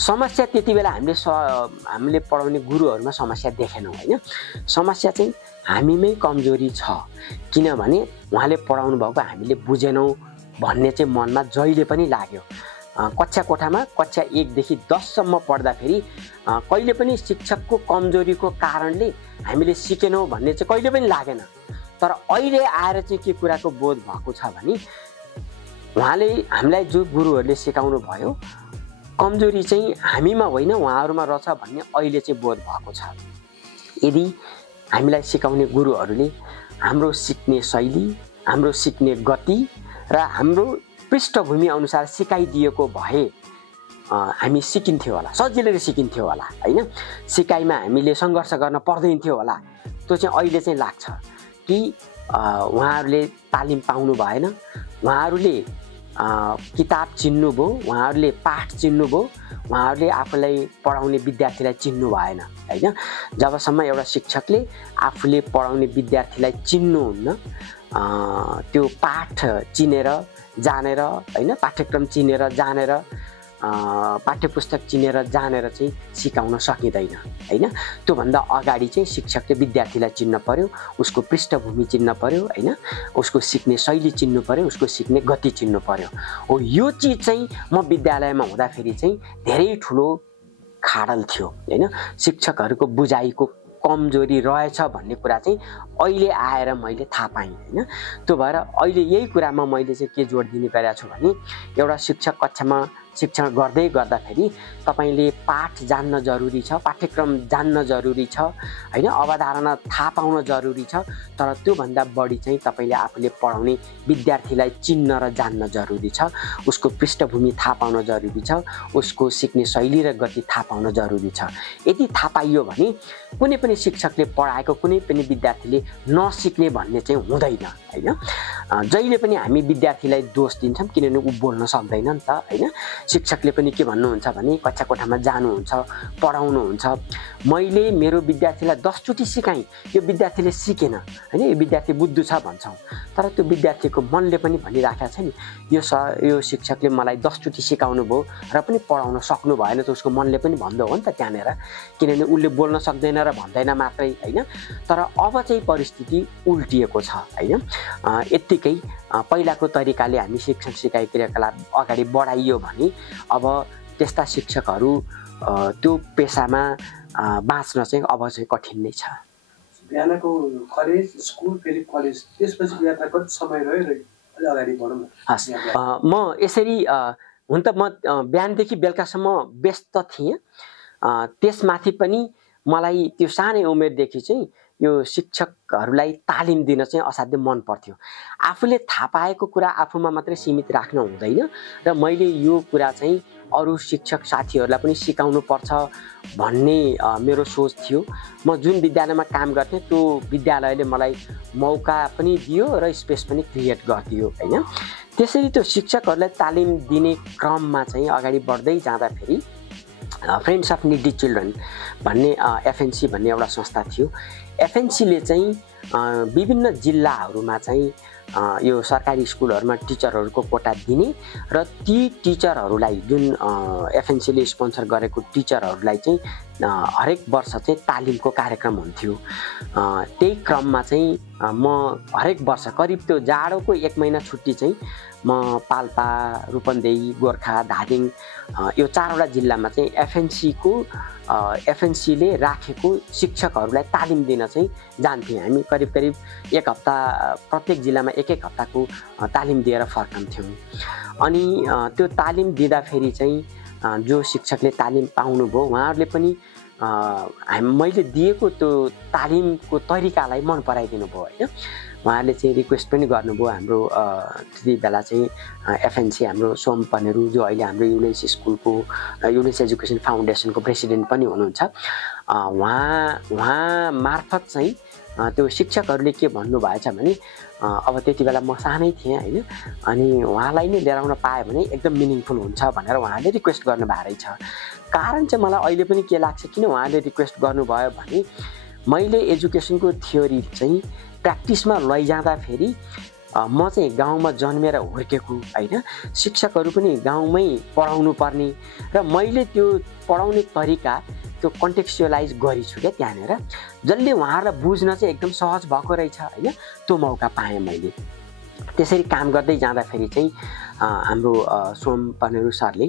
समस्या त्यति बेला हामीले पढाउने गुरुहरूमा समस्या देखेनौँ, होइन? समस्या चाहिँ हामीमै कमजोरी छ, किनभने उहाँले पढाउनु भएको हामीले बुझेनौँ भन्ने चाहिँ मनमा जहिले पनि लाग्यो। कक्षा कोठामा कक्षा 1 देखि 10 सम्म पढ्दाखेरि कहिले पनि शिक्षकको कमजोरीको कारणले हामीले सिकेनौँ भन्ने चाहिँ कहिले पनि लागेन। तर अहिले आएर चाहिँ के कुराको बोध भएको छ भने उहाँले हामीलाई जो गुरुहरूले सिकाउनु भयो कमजोरी चाहिँ हामीमा होइन उहाँहरूमा रहेछ भन्ने अहिले चाहिँ बोध भएको छ। यदि हामीलाई सिकाउने गुरुहरूले हाम्रो सिक्ने शैली हाम्रो सिक्ने गति र हाम्रो पृष्ठभूमि अनुसार सिकाइदिएको भए हामी सिकिन्थ्यो होला, सजिलै सिकिन्थ्यो होला, होइन? सिकाइमा हामीले सङ्घर्ष गर्न पर्दैन थियो होला। त्यो चाहिँ अहिले चाहिँ लाग्छ कि उहाँहरूले तालिम पाउनु भएन, उहाँहरूले किताब चिन्नुभयो, उहाँहरूले पाठ चिन्नुभयो, उहाँहरूले आफूलाई पढाउने विद्यार्थीलाई चिन्नु भएन, होइन? जबसम्म एउटा शिक्षकले आफूले पढाउने विद्यार्थीलाई चिन्नुहुन्न, त्यो पाठ चिनेर जानेर, होइन? पाठ्यक्रम चिनेर जानेर पाठ्यपुस्तक चिनेर जानेर चाहिँ सिकाउन सकिँदैन हैन। त्योभन्दा अगाडि चाहिँ शिक्षकले विद्यार्थीलाई चिन्न पर्यो, उसको पृष्ठभूमि चिन्न पर्यो हैन, उसको सिक्ने शैली चिन्नु पर्यो, उसको सिक्ने गति चिन्नु पर्यो। हो यो चिज चाहिँ म विद्यालयमा हुँदाखेरि चाहिँ धेरै ठुलो खाडल थियो हैन। शिक्षकहरूको बुझाइको कमजोरी रहेछ भन्ने कुरा चाहिँ अहिले आएर मैले थाहा पाएँ हैन। त्यो भएर अहिले यही कुरामा मैले चाहिँ के जोड दिने गरेको छु भने एउटा शिक्षक कक्षामा शिक्षण गर्दै गर्दाखेरि तपाईले पाठ जान्न जरुरी छ, पाठ्यक्रम जान्न जरुरी छ हैन, अवधारणा थाहा पाउन जरुरी छ। तर त्यो भन्दा बढी चाहिँ तपाईले आफूले पढाउने विद्यार्थीलाई चिन्न र जान्न जरुरी छ, उसको पृष्ठभूमि थाहा पाउन जरुरी छ, उसको सिक्ने शैली र गति थाहा पाउन जरुरी छ। यदि थाहा पाइयो भने कुनै पनि शिक्षकले पढाएको कुनै पनि विद्यार्थीले नसिक्ने भन्ने चाहिँ हुँदैन हैन। जहिले पनि हामी विद्यार्थीलाई दोष दिन्छौँ किनभने ऊ बोल्न सक्दैन नि त हैन। शिक्षकले पनि के भन्नुहुन्छ भने कक्षा कोठामा जानुहुन्छ, पढाउनुहुन्छ, मैले मेरो विद्यार्थीलाई 10 चोटि सिकाएँ, यो विद्यार्थीले सिकेन हैन, यो विद्यार्थी बुद्धु छ भन्छौँ। तर त्यो विद्यार्थीको मनले पनि भनिराखेको छ नि यो शिक्षकले मलाई 10 चोटि सिकाउनु भयो र पनि पढाउन सक्नु भएन, त उसको मनले पनि भन्दो हो नि त त्यहाँनेर, किनभने उसले बोल्न सक्दैन र भन्दैन मात्रै हैन। तर अब चाहिँ परिस्थिति उल्टिएको छ हैन। यत्तिकै पहिलाको तरिकाले हामी शिक्षण सिकाइ क्रियाकलाप अगाडि बढाइयो भने अब त्यस्ता शिक्षकहरू त्यो पेसामा बाँच्न चाहिँ अब चाहिँ कठिन नै छ। बिहानको कलेज, स्कुल, फेरि कलेज, त्यसपछि यात्रा कति समय रह्यो र अगाडि बढौँ न। हस्, म यसरी हुन त म बिहानदेखि बेलुकासम्म व्यस्त थिएँ। त्यसमाथि पनि मलाई त्यो सानै उमेरदेखि चाहिँ यो शिक्षकहरूलाई तालिम दिन चाहिँ असाध्यै मन पर्थ्यो। आफूले थाहा पाएको कुरा आफूमा मात्रै सीमित राख्न हुँदैन र मैले यो कुरा चाहिँ अरू शिक्षक साथीहरूलाई पनि सिकाउनु पर्छ भन्ने मेरो सोच थियो। म जुन विद्यालयमा काम गर्थेँ त्यो विद्यालयले मलाई मौका पनि दियो र स्पेस पनि क्रिएट गरिदियो हैन। त्यसरी त्यो शिक्षकहरूलाई तालिम दिने क्रममा चाहिँ अगाडि बढ्दै जाँदाखेरि फ्रेन्ड्स अफ निडी चिल्ड्रन भन्ने एफएनसी भन्ने एउटा संस्था थियो। एफएनसीले चाहिँ विभिन्न जिल्लाहरूमा चाहिँ यो सरकारी स्कुलहरूमा टिचरहरूको कोटा दिने र ती टिचरहरूलाई जुन एफएनसीले स्पोन्सर गरेको टिचरहरूलाई चाहिँ हरेक वर्ष चाहिँ तालिमको कार्यक्रम हुन्थ्यो। त्यही क्रममा चाहिँ म हरेक वर्ष करिब त्यो जाडोको 1 महिना छुट्टी चाहिँ म पाल्पा, रूपन्देही, गोर्खा, धादिङ यो 4वटा जिल्लामा चाहिँ एफएनसीले राखेको शिक्षकहरूलाई तालिम दिन चाहिँ जान्थ्यौँ। हामी करिब 1 हप्ता प्रत्येक जिल्लामा 1-1 हप्ताको तालिम दिएर फर्कन्थ्यौँ। अनि त्यो तालिम दिँदाखेरि चाहिँ जो शिक्षकले तालिम पाउनुभयो उहाँहरूले पनि मैले दिएको त्यो तालिमको तरिकालाई मन पराइदिनु भयो हैन। उहाँहरूले चाहिँ रिक्वेस्ट पनि गर्नुभयो। हाम्रो त्यति बेला चाहिँ एफएनसी हाम्रो सोम पनेरू जो अहिले हाम्रो युनेस स्कुलको युनेस एजुकेसन फाउन्डेसनको प्रेसिडेन्ट पनि हुनुहुन्छ, उहाँ मार्फत चाहिँ त्यो शिक्षकहरूले के भन्नुभएछ भने अब त्यति बेला म सानै थिएँ हैन, अनि उहाँलाई नै लिएर आउन पाएँ भने एकदम मिनिङफुल हुन्छ भनेर उहाँले रिक्वेस्ट गर्नुभएको रहेछ। कारण चाहिँ मलाई अहिले पनि के लाग्छ किन उहाँले रिक्वेस्ट गर्नुभयो भने मैले एजुकेसनको थ्योरी चाहिँ प्र्याक्टिसमा लैजाँदाखेरि म चाहिँ गाउँमा जन्मेर हुर्केको हैन, शिक्षकहरू पनि गाउँमै पढाउनु पर्ने र मैले त्यो पढाउने तरिका त्यो कन्टेक्स्चुअलाइज गरिछु क्या त्यहाँनेर, जसले उहाँहरूलाई बुझ्न चाहिँ एकदम सहज भएको रहेछ हैन। त्यो मौका पाएँ मैले। त्यसरी काम गर्दै जाँदाखेरि चाहिँ हाम्रो सोम पनेरू सरले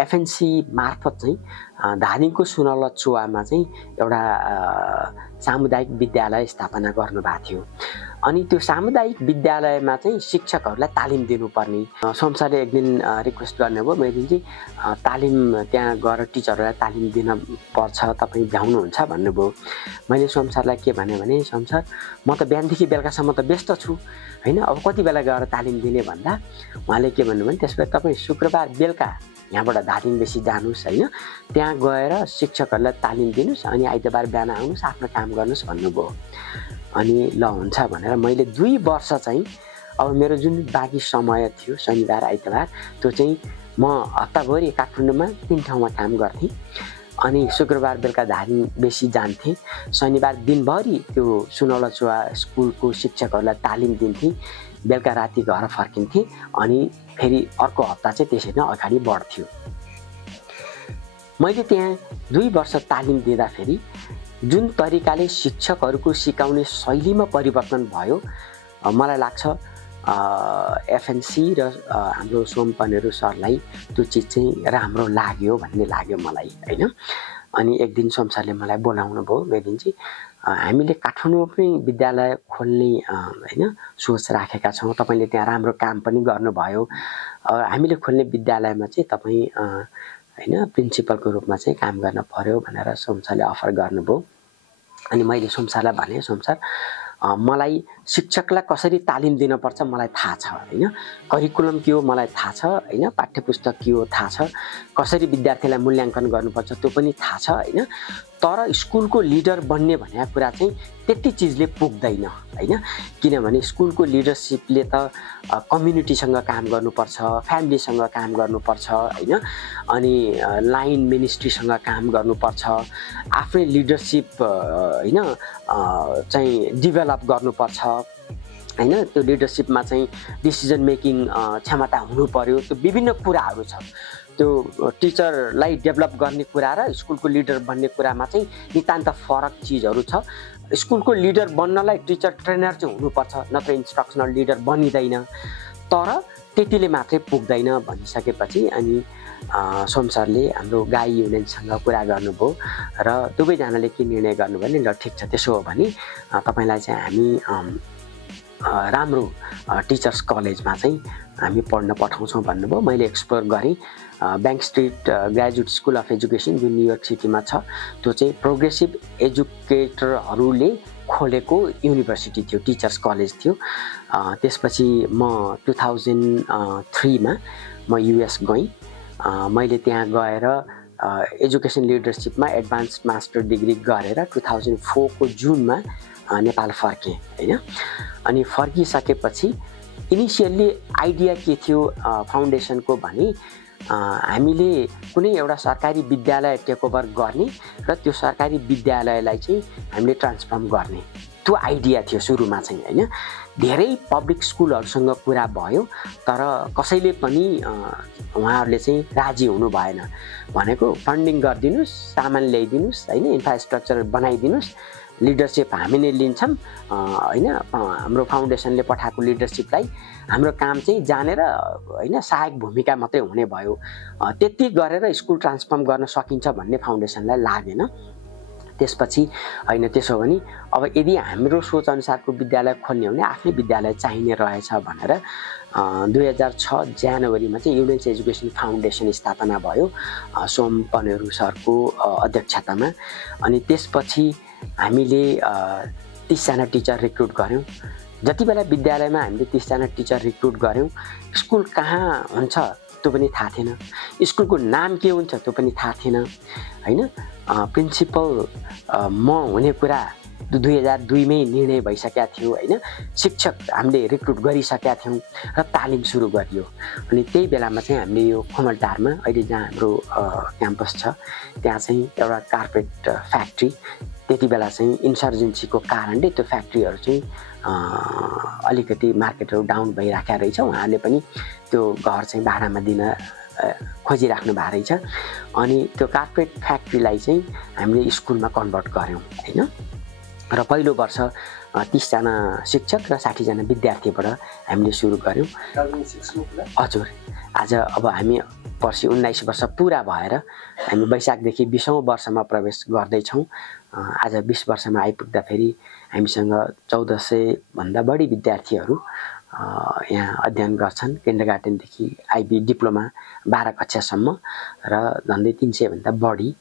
एफएनसी मार्फत चाहिँ धादिङको सुनौलचुवामा चाहिँ एउटा सामुदायिक विद्यालय स्थापना गर्नुभएको थियो। अनि त्यो सामुदायिक विद्यालयमा चाहिँ शिक्षकहरूलाई तालिम दिनुपर्ने सोम सरले एक दिन रिक्वेस्ट गर्नुभयो, मैले तालिम त्यहाँ गएर टिचरहरूलाई तालिम दिन पर्छ, तपाईँ भ्याउनुहुन्छ भन्नुभयो। मैले सोम सरलाई के भने सोम सर म त बिहानदेखि बेलुकासम्म त व्यस्त छु हैन, अब कति बेला गएर तालिम दिने भन्दा उहाँले के भन्नुभयो भने त्यसो भए तपाईँ शुक्रबार बेलुका यहाँबाट धादिङ बेसी जानुहोस् हैन, त्यहाँ गएर शिक्षकहरूलाई तालिम दिनुहोस् अनि आइतबार बिहान आउनुहोस्, आफ्नो काम गर्नुहोस् भन्नुभयो। अनि ल हुन्छ भनेर मैले 2 वर्ष चाहिँ अब मेरो जुन बाँकी समय थियो शनिबार आइतबार त्यो चाहिँ म हप्ताभरि काठमाडौँमा 3 ठाउँमा काम गर्थेँ। अनि शुक्रबार बेलुका धादिङ बेसी जान्थेँ, शनिबार दिनभरि त्यो सुनौलचुवा स्कुलको शिक्षकहरूलाई तालिम दिन्थेँ, बेलुका राति घर फर्किन्थेँ। अनि फेरि अर्को हप्ता चाहिँ त्यसरी नै अगाडि बढ्थ्यो। मैले त्यहाँ 2 वर्ष तालिम दिँदाखेरि जुन तरिकाले शिक्षकहरूको सिकाउने शैलीमा परिवर्तन भयो, मलाई लाग्छ एफएनसी र हाम्रो सोमपनेरू सरलाई त्यो चिज चाहिँ राम्रो लाग्यो भन्ने लाग्यो मलाई हैन। अनि एक दिन सोम सरले मलाई बोलाउनु भयो, मेदिनजी हामीले काठमाडौँमा पनि विद्यालय खोल्ने हैन सोच राखेका छौँ, तपाईले त्यहाँ राम्रो काम पनि गर्नुभयो, हामीले खोल्ने विद्यालयमा चाहिँ तपाईँ हैन प्रिन्सिपलको रूपमा चाहिँ काम गर्न पर्यो भनेर सोम सरले अफर गर्नुभयो। अनि मैले सोम सरलाई भने, सोम सर मलाई शिक्षकलाई कसरी तालिम दिनुपर्छ मलाई थाहा छ हैन, करिकुलम के हो मलाई थाहा छ हैन, पाठ्यपुस्तक के हो थाहा छ, कसरी विद्यार्थीलाई मूल्याङ्कन गर्नुपर्छ त्यो पनि थाहा छ हैन। तर स्कुलको लिडर बन्ने भन्ने कुरा चाहिँ त्यति चिजले पुग्दैन हैन, किनभने स्कुलको लिडरसिपले त कम्युनिटीसँग काम गर्नुपर्छ, फ्यामिलीसँग काम गर्नुपर्छ हैन, अनि लाइन मिनिस्ट्रीसँग काम गर्नुपर्छ, आफ्नै लिडरसिप हैन चाहिँ डेभलप गर्नुपर्छ हैन, त्यो लिडरसिपमा चाहिँ डिसिजन मेकिङ क्षमता हुनु पर्यो, त्यो विभिन्न कुराहरू छ। त्यो टिचरलाई डेभलप गर्ने कुरा र स्कुलको लिडर बन्ने कुरामा चाहिँ नितान्त फरक चिजहरू छ। स्कुलको लिडर बन्नलाई टिचर ट्रेनर चाहिँ हुनुपर्छ, नत्र इन्स्ट्रक्सनल लिडर बनिँदैन। तर त्यतिले मात्रै पुग्दैन भनिसकेपछि अनि सोम सरले हाम्रो गाई युनियनसँग कुरा गर्नुभयो र दुवैजनाले के निर्णय गर्नुभयो भने ल ठिक छ, त्यसो हो भने तपाईलाई चाहिँ हामी राम्रो टिचर्स कलेजमा चाहिँ हामी पढ्न पठाउँछौँ भन्नुभयो। मैले एक्सप्लोर गरेँ, bank street graduate school of education जुन न्युयोर्क सिटीमा छ, त्यो चाहिँ प्रोग्रेसिभ एजुकेटरहरूले खोलेको युनिभर्सिटी थियो, टिचर्स कलेज थियो। त्यसपछि म 2003 मा म युएस गएँ। मैले त्यहाँ गएर एजुकेसन लिडरसिपमा एडभान्स्ड मास्टर डिग्री गरेर 2004 को जुनमा नेपाल फर्केँ हैन। अनि फर्किसकेपछि इनिसियल्ली आइडिया के थियो फाउन्डेसनको भने हामीले कुनै एउटा सरकारी विद्यालय टेकओभर गर्ने र त्यो सरकारी विद्यालयलाई चाहिँ हामीले ट्रान्सफर्म गर्ने, त्यो आइडिया थियो सुरुमा चाहिँ हैन। धेरै पब्लिक स्कुलहरूसँग कुरा भयो तर कसैले पनि उहाँहरूले चाहिँ राजी हुनु भएन। भनेको फन्डिङ गरिदिनुस्, सामान ल्याइदिनुस् हैन, इन्फ्रास्ट्रक्चर बनाइदिनुस्, लिडरसिप हामी नै लिन्छौँ हैन, हाम्रो फाउन्डेसनले पठाएको लिडरसिपलाई हाम्रो काम चाहिँ जानेर हैन सहायक भूमिका मात्रै हुने भयो। त्यति गरेर स्कुल ट्रान्सफर्म गर्न सकिन्छ भन्ने फाउन्डेसनलाई लागेन। त्यसपछि हैन त्यसो हो भने अब यदि हाम्रो सोच अनुसारको विद्यालय खोल्ने हो भने आफ्नै विद्यालय चाहिने रहेछ भनेर 2006 जनवरीमा चाहिँ युनियन्स एजुकेसन फाउन्डेसन स्थापना भयो सोम पनेरू सरको अध्यक्षतामा। अनि त्यसपछि हामीले 30 जना टिचर रिक्रुट गर्यौँ। जति बेला विद्यालयमा हामीले 30 जना टिचर रिक्रुट गर्यौँ, स्कुल कहाँ हुन्छ त्यो पनि थाहा थिएन, स्कुलको नाम के हुन्छ त्यो पनि थाहा थिएन हैन। प्रिन्सिपल म हुने कुरा 2002 मै निर्णय भइसकेका थियो हैन। शिक्षक हामीले रिक्रुट गरिसकेका थियौँ र तालिम सुरु गरियो। अनि त्यही बेलामा चाहिँ हामीले यो खोमलटारमा अहिले जहाँ हाम्रो क्याम्पस छ त्यहाँ चाहिँ एउटा कार्पेट फ्याक्ट्री, त्यति बेला चाहिँ इन्सर्जेन्सीको कारणले त्यो फ्याक्ट्रीहरू चाहिँ अलिकति मार्केटहरू डाउन भइराखेका रहेछ। उहाँहरूले पनि त्यो घर चाहिँ भाडामा दिन खोजिराख्नु भएको रहेछ। अनि त्यो कार्पेट फ्याक्ट्रीलाई चाहिँ हामीले स्कुलमा कन्भर्ट गऱ्यौँ हैन। र पहिलो वर्ष 30 जना शिक्षक र 60 जना विद्यार्थीबाट हामीले सुरु गऱ्यौँ। हजुर, आज अब हामी पर्सि 19 वर्ष पुरा भएर हामी वैशाखदेखि 20औं वर्षमा प्रवेश गर्दैछौँ। आज 20 वर्षमा आइपुग्दाखेरि हामीसँग 1400 भन्दा बढी विद्यार्थीहरू यहाँ अध्ययन गर्छन्, किन्डरगार्टनदेखि आइबी डिप्लोमा 12 कक्षासम्म र झन्डै 300 भन्दा बढी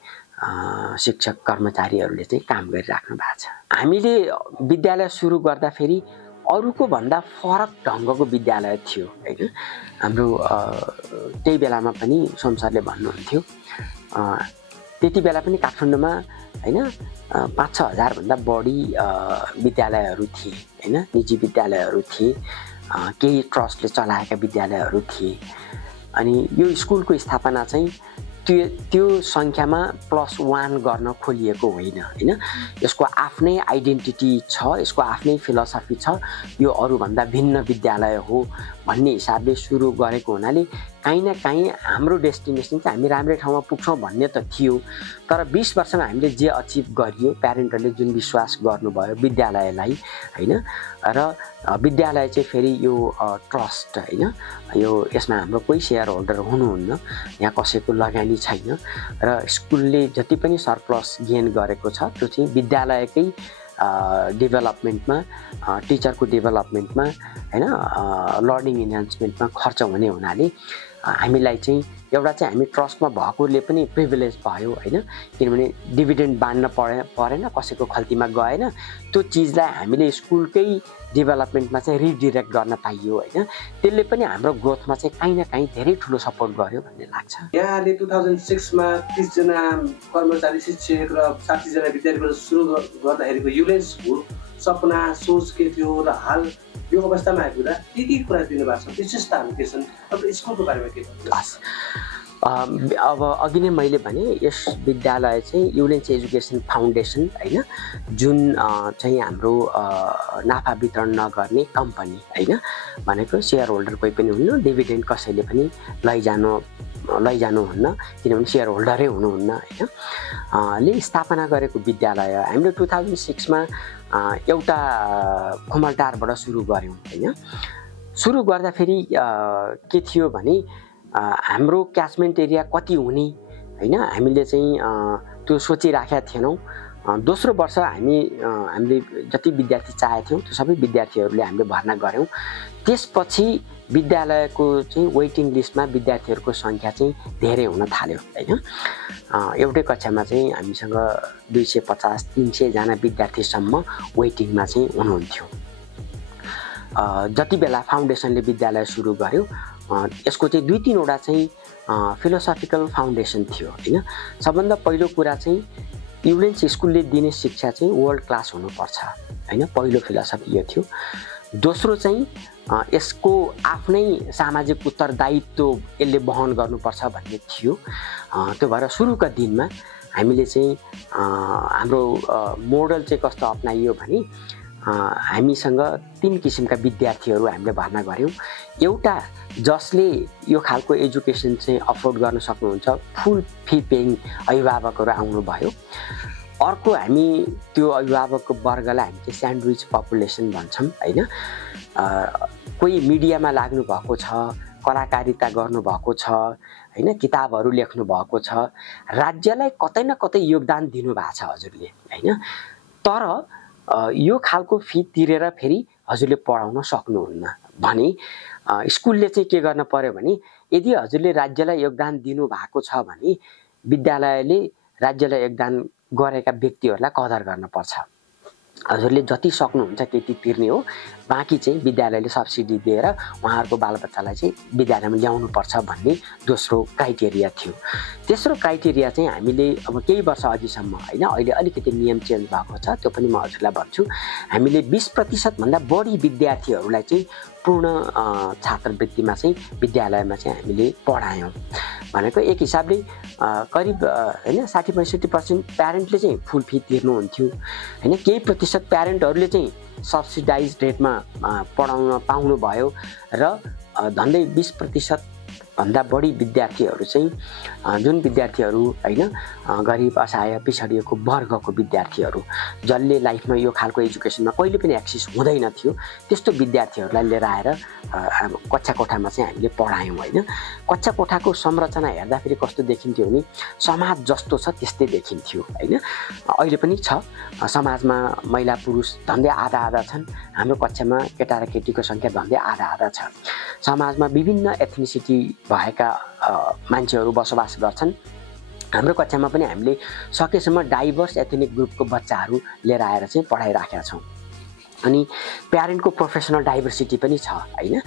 शिक्षक कर्मचारीहरूले चाहिँ काम गरिराख्नु भएको छ। हामीले विद्यालय सुरु गर्दाखेरि अरूको भन्दा फरक ढङ्गको विद्यालय थियो हैन। हाम्रो त्यही बेलामा पनि सोम सरले भन्नुहुन्थ्यो, त्यति बेला पनि काठमाडौँमा हैन 5-6 हजार भन्दा बढी विद्यालयहरू थिए हैन, निजी विद्यालयहरू थिए, केही ट्रस्टले चलाएका विद्यालयहरू थिए। अनि यो स्कुलको स्थापना चाहिँ त्यो संख्यामा +1 गर्न खोलिएको होइन हैन। यसको आफ्नै आइडेन्टिटी छ, यसको आफ्नै फिलोसफी छ। यो अरूभन्दा भिन्न विद्यालय हो भन्ने हिसाबले सुरु गरेको हुनाले काहीँ न काहीँ हाम्रो डेस्टिनेसन चाहिँ हामी राम्रै ठाउँमा पुग्छौँ भन्ने त थियो। तर 20 वर्षमा हामीले जे अचिभ गरियो, प्यारेन्टहरूले जुन विश्वास गर्नुभयो विद्यालयलाई होइन, र विद्यालय चाहिँ फेरि यो ट्रस्ट होइन, यो यसमा हाम्रो कोही सेयर होल्डर हुनुहुन्न, यहाँ कसैको लगानी छैन र स्कुलले जति पनि सरप्लस गेन गरेको छ त्यो चाहिँ विद्यालयकै डेभलपमेन्टमा, टिचरको डेभलपमेन्टमा होइन, लर्निङ इन्हान्समेन्टमा खर्च हुने हुनाले हामीलाई चाहिँ एउटा चाहिँ हामी ट्रस्टमा भएकोले पनि प्रिभिलेज भयो होइन, किनभने डिभिडेन्ड बाँड्न परेन, कसैको खल्तीमा गएन, त्यो चिजलाई हामीले स्कुलकै डेभलपमेन्टमा चाहिँ रिडिरेक्ट गर्न पाइयो होइन। त्यसले पनि हाम्रो ग्रोथमा चाहिँ काहीँ न काहीँ धेरै ठुलो सपोर्ट गर्यो भन्ने लाग्छ। यहाँले 2006 मा 30 जना कर्मचारी, शिक्षक र 60 जना विद्यार्थीबाट सुरु गर्दाखेरिको युलेन्सको सपना सोच के थियो र हाल यो अवस्थामा आइपुग्दा के कुरा दिनुभएको छ, विशेषताहरू के छन्, अब स्कुलको बारेमा के भन्नुहुन्छ? अब अघि नै मैले भने यस विद्यालय चाहिँ युलेन्स एजुकेसन फाउन्डेसन होइन, जुन चाहिँ हाम्रो नाफा वितरण नगर्ने कम्पनी होइन, भनेको सेयर होल्डर कोही पनि हुन्न, डिभिडेन्ड कसैले पनि लैजानुहुन्न, किनभने सेयर होल्डरै हुनुहुन्न होइन, ले स्थापना गरेको विद्यालय हामीले 2006 मा एउटा खुमलटारबाट सुरु गऱ्यौँ होइन। सुरु गर्दाखेरि के थियो भने हाम्रो क्याचमेन्ट एरिया कति हुने होइन, हामीले चाहिँ त्यो सोचिराखेका थिएनौँ। दोस्रो वर्ष हामीले जति विद्यार्थी चाहेको थियौँ त्यो सबै विद्यार्थीहरूले हामीले भर्ना गऱ्यौँ। त्यसपछि विद्यालयको चाहिँ वेटिङ लिस्टमा विद्यार्थीहरूको सङ्ख्या चाहिँ धेरै हुन थाल्यो होइन। एउटै कक्षामा चाहिँ हामीसँग 250-300 जना विद्यार्थीसम्म वेटिङमा चाहिँ हुनुहुन्थ्यो। जति बेला फाउन्डेसनले विद्यालय सुरु गर्यो यसको चाहिँ 2-3 वटा चाहिँ फिलोसफिकल फाउन्डेसन थियो होइन। सबभन्दा पहिलो कुरा चाहिँ युलेन्स स्कुलले दिने शिक्षा चाहिँ वर्ल्ड क्लास हुनुपर्छ होइन, पहिलो फिलोसफी यो थियो। दोस्रो चाहिँ यसको आफ्नै सामाजिक उत्तरदायित्व यसले वहन गर्नुपर्छ भन्ने थियो। त्यो भएर सुरुका दिनमा हामीले चाहिँ हाम्रो मोडल चाहिँ कस्तो अपनाइयो भने हामीसँग 3 किसिमका विद्यार्थीहरू हामीले भर्ना गऱ्यौँ। एउटा जसले यो खालको एजुकेसन चाहिँ अफोर्ड गर्न सक्नुहुन्छ, फुल फी पेइङ अभिभावकहरू आउनुभयो। अर्को हामी त्यो अभिभावकको वर्गलाई हामी चाहिँ स्यान्डविच पपुलेसन भन्छौँ होइन। कोही मिडियामा लाग्नु भएको छ, कलाकारिता गर्नुभएको छ होइन, किताबहरू लेख्नु भएको छ, राज्यलाई कतै न कतै योगदान दिनुभएको छ हजुरले होइन, तर यो खालको फी तिरेर फेरि हजुरले पढाउन सक्नुहुन्न भने स्कुलले चाहिँ के गर्न पर्यो भने यदि हजुरले राज्यलाई योगदान दिनुभएको छ भने विद्यालयले राज्यलाई योगदान गरेका व्यक्तिहरूलाई कदर गर्नुपर्छ। हजुरले जति सक्नुहुन्छ त्यति तिर्ने हो, बाँकी चाहिँ विद्यालयले सब्सिडी दिएर उहाँहरूको बालबच्चालाई चाहिँ विद्यालयमा ल्याउनुपर्छ भन्ने दोस्रो क्राइटेरिया थियो। तेस्रो क्राइटेरिया चाहिँ हामीले अब केही वर्ष अघिसम्म होइन, अहिले अलिकति नियम चेन्ज भएको छ, त्यो पनि म हजुरलाई भन्छु। हामीले 20% भन्दा बढी विद्यार्थीहरूलाई चाहिँ पूर्ण छात्रवृत्तिमा चाहिँ विद्यालयमा चाहिँ हामीले पढायौँ। भनेको एक हिसाबले करिब होइन 60-65% प्यारेन्टले चाहिँ फुल फी तिर्नुहुन्थ्यो होइन, केही प्रतिशत प्यारेन्टहरूले चाहिँ सब्सिडाइज रेटमा पढाउन पाउनुभयो र झन्डै 20% भन्दा बढी विद्यार्थीहरू चाहिँ जुन विद्यार्थीहरू होइन गरिब असहाय पिछडिएको वर्गको विद्यार्थीहरू जसले लाइफमा यो खालको एजुकेसनमा कहिले पनि एक्सेस हुँदैन थियो, त्यस्तो विद्यार्थीहरूलाई लिएर आएर कक्षा कोठामा चाहिँ हामीले पढायौँ होइन। कक्षा कोठाको संरचना हेर्दाखेरि कस्तो देखिन्थ्यो भने समाज जस्तो छ त्यस्तै देखिन्थ्यो होइन। अहिले पनि छ, समाजमा महिला पुरुष झन्डै आधा छन्, हाम्रो कक्षामा केटा र केटीको सङ्ख्या झन्डै आधा छ। समाजमा विभिन्न एथनिसिटी भएका मान्छेहरू बसोबास गर्छन्। हाम्रो कक्षामा पनि हामीले सकेसम्म डाइभर्स एथनिक ग्रुपको बच्चाहरू लिएर आएर चाहिँ पढाइराखेका छौँ। अनि प्यारेन्टको प्रोफेसनल डाइभर्सिटी पनि छ होइन।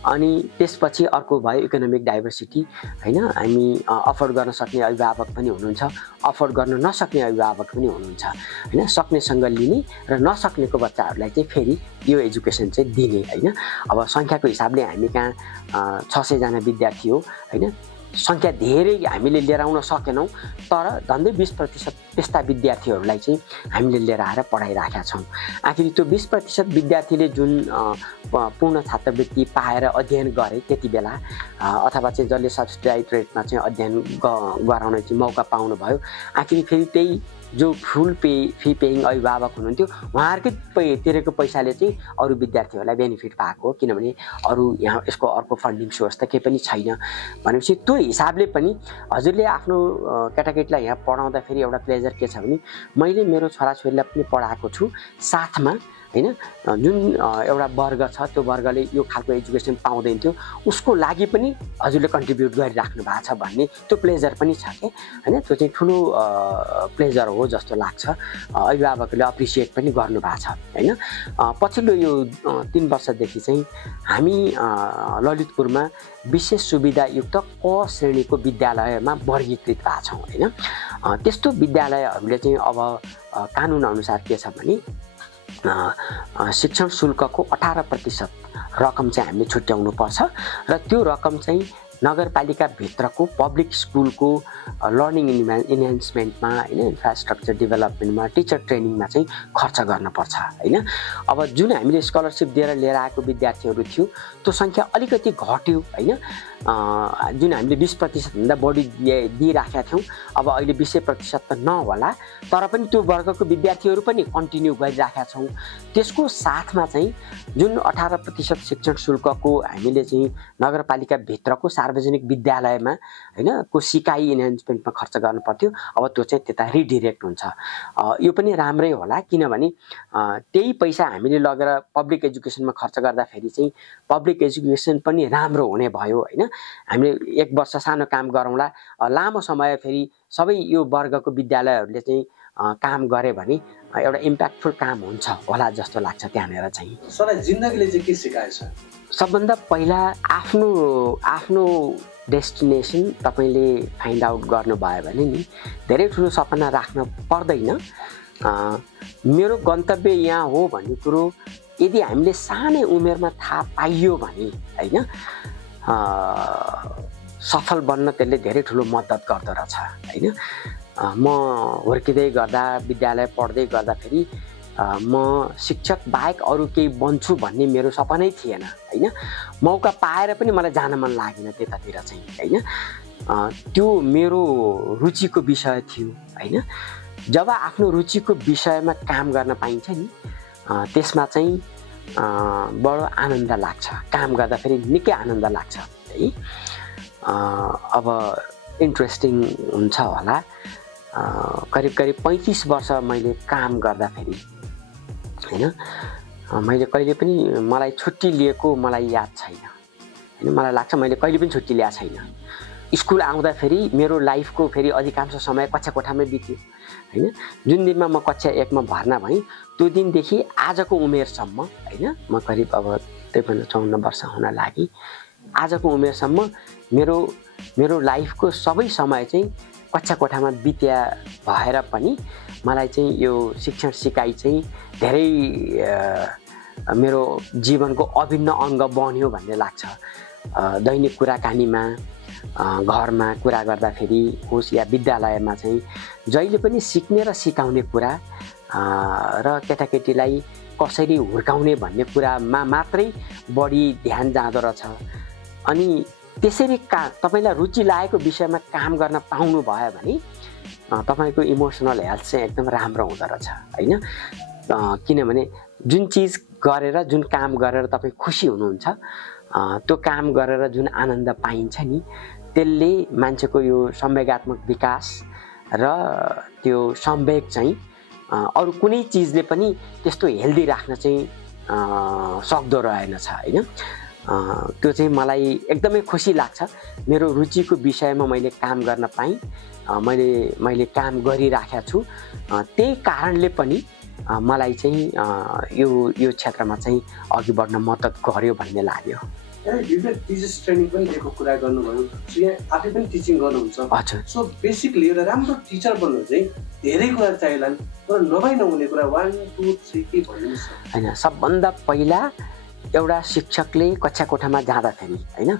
अनि त्यसपछि अर्को भयो इकोनोमिक डाइभर्सिटी होइन। हामी अफोर्ड गर्न सक्ने अभिभावक पनि हुनुहुन्छ, अफोर्ड गर्न नसक्ने अभिभावक पनि हुनुहुन्छ होइन। सक्नेसँग लिने र नसक्नेको बच्चाहरूलाई चाहिँ फेरि यो एजुकेसन चाहिँ दिने होइन। अब सङ्ख्याको हिसाबले हामी कहाँ 600 जना विद्यार्थी हो होइन, सङ्ख्या धेरै हामीले लिएर आउन सकेनौँ, तर झन्डै 20% त्यस्ता विद्यार्थीहरूलाई चाहिँ हामीले लिएर आएर पढाइराखेका छौँ। आखिर त्यो 20% विद्यार्थीले जुन पूर्ण छात्रवृत्ति पाएर अध्ययन गरे त्यति बेला अथवा चाहिँ जसले सब्सिडाइज रेटमा चाहिँ अध्ययन गराउने चाहिँ मौका पाउनुभयो, आखिर फेरि त्यही जो फुल फी पेइङ अभिभावक हुनुहुन्थ्यो उहाँहरूकै तिरेको पैसाले चाहिँ अरू विद्यार्थीहरूलाई बेनिफिट पाएको हो, किनभने अरू यहाँ यसको अर्को फन्डिङ सोर्स त केही पनि छैन। भनेपछि त्यो हिसाबले पनि हजुरले आफ्नो केटाकेटीलाई यहाँ पढाउँदाखेरि एउटा प्लेजर के छ भने मैले मेरो छोराछोरीलाई पनि पढाएको छु, साथमा हैन जुन एउटा वर्ग छ त्यो वर्गले यो खालको एजुकेसन पाउँदैन थियो उसको लागि पनि हजुरले कन्ट्रिब्युट गरिराख्नु भएको छ भन्ने त्यो प्लेजर पनि छ के हैन। त्यो चाहिँ ठुलो प्लेजर हो जस्तो लाग्छ, अभिभावकहरूले अप्रिसिएट पनि गर्नु भएको छ हैन। पछिल्लो यो 3 वर्षदेखि चाहिँ हामी ललितपुरमा विशेष सुविधायुक्त क श्रेणीको विद्यालयमा वर्गीकृत भएको छौँ हैन। त्यस्तो विद्यालयहरूले चाहिँ अब कानुन अनुसार के छ भने शिक्षण शुल्कको 18% रकम चाहिँ हामीले छुट्याउनु पर्छ र त्यो रकम चाहिँ नगरपालिका भित्रको पब्लिक स्कुलको लर्निङ इन्हान्समेन्टमा हैन, इन्फ्रास्ट्रक्चर डेभलपमेन्टमा, टिचर ट्रेनिङमा चाहिँ खर्च गर्नुपर्छ हैन। अब जुन हामीले स्कलरसिप दिएर लिएर आएको विद्यार्थीहरू थियो त्यो सङ्ख्या अलिकति घट्यो हैन। जुन हामीले 20% भन्दा बढी दिइराखेका थियौँ, अब अहिले 20% त नहोला, तर पनि त्यो वर्गको विद्यार्थीहरू पनि कन्टिन्यू गरिराखेका छौँ। त्यसको साथमा चाहिँ जुन 18% शिक्षण शुल्कको हामीले चाहिँ नगरपालिका भित्रको सार्वजनिक विद्यालयमा हैन को सिकाइ इन्हान्समेन्टमा खर्च गर्नु पर्थ्यो, अब त्यो चाहिँ त्यता रिडिरेक्ट हुन्छ। यो पनि राम्रै होला, किनभने त्यही पैसा हामीले लगेर पब्लिक एजुकेसनमा खर्च गर्दाखेरि चाहिँ पब्लिक एजुकेसन पनि राम्रो हुने भयो हैन। हामीले 1 वर्ष सानो काम गरौँला, लामो समय फेरि सबै यो वर्गको विद्यालयहरूले चाहिँ काम गरे भने एउटा इम्प्याक्टफुल काम हुन्छ होला जस्तो लाग्छ त्यहाँनिर चाहिँ। सर जिन्दगीले चाहिँ के सिकाएछ? सबभन्दा पहिला आफ्नो डेस्टिनेसन तपाईँले फाइन्ड आउट गर्नुभयो भने नि धेरै ठुलो सपना राख्न पर्दैन। मेरो गन्तव्य यहाँ हो भन्ने कुरो यदि हामीले सानै उमेरमा थाहा पाइयो भने हैन सफल बन्न त्यसले धेरै ठुलो मद्दत गर्दो रहेछ हैन। म हुर्किँदै गर्दा विद्यालय पढ्दै गर्दाखेरि म शिक्षक बाहेक अरू केही बन्छु भन्ने मेरो सपनै थिएन हैन। मौका पाएर पनि मलाई जान मन लागेन त्यतातिर चाहिँ हैन। त्यो मेरो रुचिको विषय थियो हैन। जब आफ्नो रुचिको विषयमा काम गर्न पाइन्छ नि त्यसमा चाहिँ बडो आनन्द लाग्छ, काम गर्दाखेरि निकै आनन्द लाग्छ है। अब इन्ट्रेस्टिङ हुन्छ होला, करिब 35 वर्ष मैले काम गर्दाखेरि हैन मैले कहिले पनि मलाई छुट्टी लिएको मलाई याद छैन हैन। मलाई लाग्छ मैले कहिले पनि छुट्टी ल्याएको छैन। स्कुल आउँदाखेरि मेरो लाइफको फेरि अधिकांश समय कक्षा कोठामै बित्यो हैन। जुन दिनमा म कक्षा 1 मा भर्ना भएँ त्यो दिनदेखि आजको उमेरसम्म हैन, म करिब अब 53-54 वर्ष हुन लागि, आजको उमेरसम्म मेरो लाइफको सबै समय चाहिँ कक्षा कोठामा बित्या भएर पनि मलाई चाहिँ यो शिक्षण सिकाइ चाहिँ धेरै मेरो जीवनको अभिन्न अङ्ग बन्यो भन्ने लाग्छ। दैनिक कुराकानीमा, घरमा कुरा गर्दाखेरि होस् या विद्यालयमा चाहिँ जहिले पनि सिक्ने र सिकाउने कुरा र केटाकेटीलाई कसरी हुर्काउने भन्ने कुरामा मात्रै बढी ध्यान जाँदो रहेछ। अनि त्यसरी तपाईँलाई रुचि लागेको विषयमा काम गर्न पाउनु भयो भने तपाईँको इमोसनल हेल्थ चाहिँ एकदम राम्रो हुँदो रहेछ हैन। किनभने जुन चिज गरेर जुन काम गरेर तपाईँ खुसी हुनुहुन्छ त्यो काम गरेर जुन आनन्द पाइन्छ नि त्यसले मान्छेको यो संवेगात्मक विकास र त्यो संवेग चाहिँ अरू कुनै चिजले पनि त्यस्तो हेल्दी राख्न चाहिँ सक्दो रहेनछ हैन। त्यो चाहिँ मलाई एकदमै खुसी लाग्छ। मेरो रुचिको विषयमा मैले काम गर्न पाएँ, मैले काम गरिराखेको छु। त्यही कारणले पनि मलाई चाहिँ यो क्षेत्रमा चाहिँ अघि बढ्न मद्दत गर्यो भन्ने लाग्यो। विभिन्न टिचर्स ट्रेनिङ पनि दिएको कुरा गर्नुभयो, सो यहाँ आफै पनि टिचिङ गर्नुहुन्छ। हजुर। सो बेसिकली एउटा राम्रो टिचर बन्नु चाहिँ धेरै कुरा चाहिएलान्, तर नहुने कुरा 1 2 3 के भन्नुहुन्छ? हैन, सबभन्दा पहिला एउटा शिक्षकले कक्षा कोठामा जाँदाखेरि हैन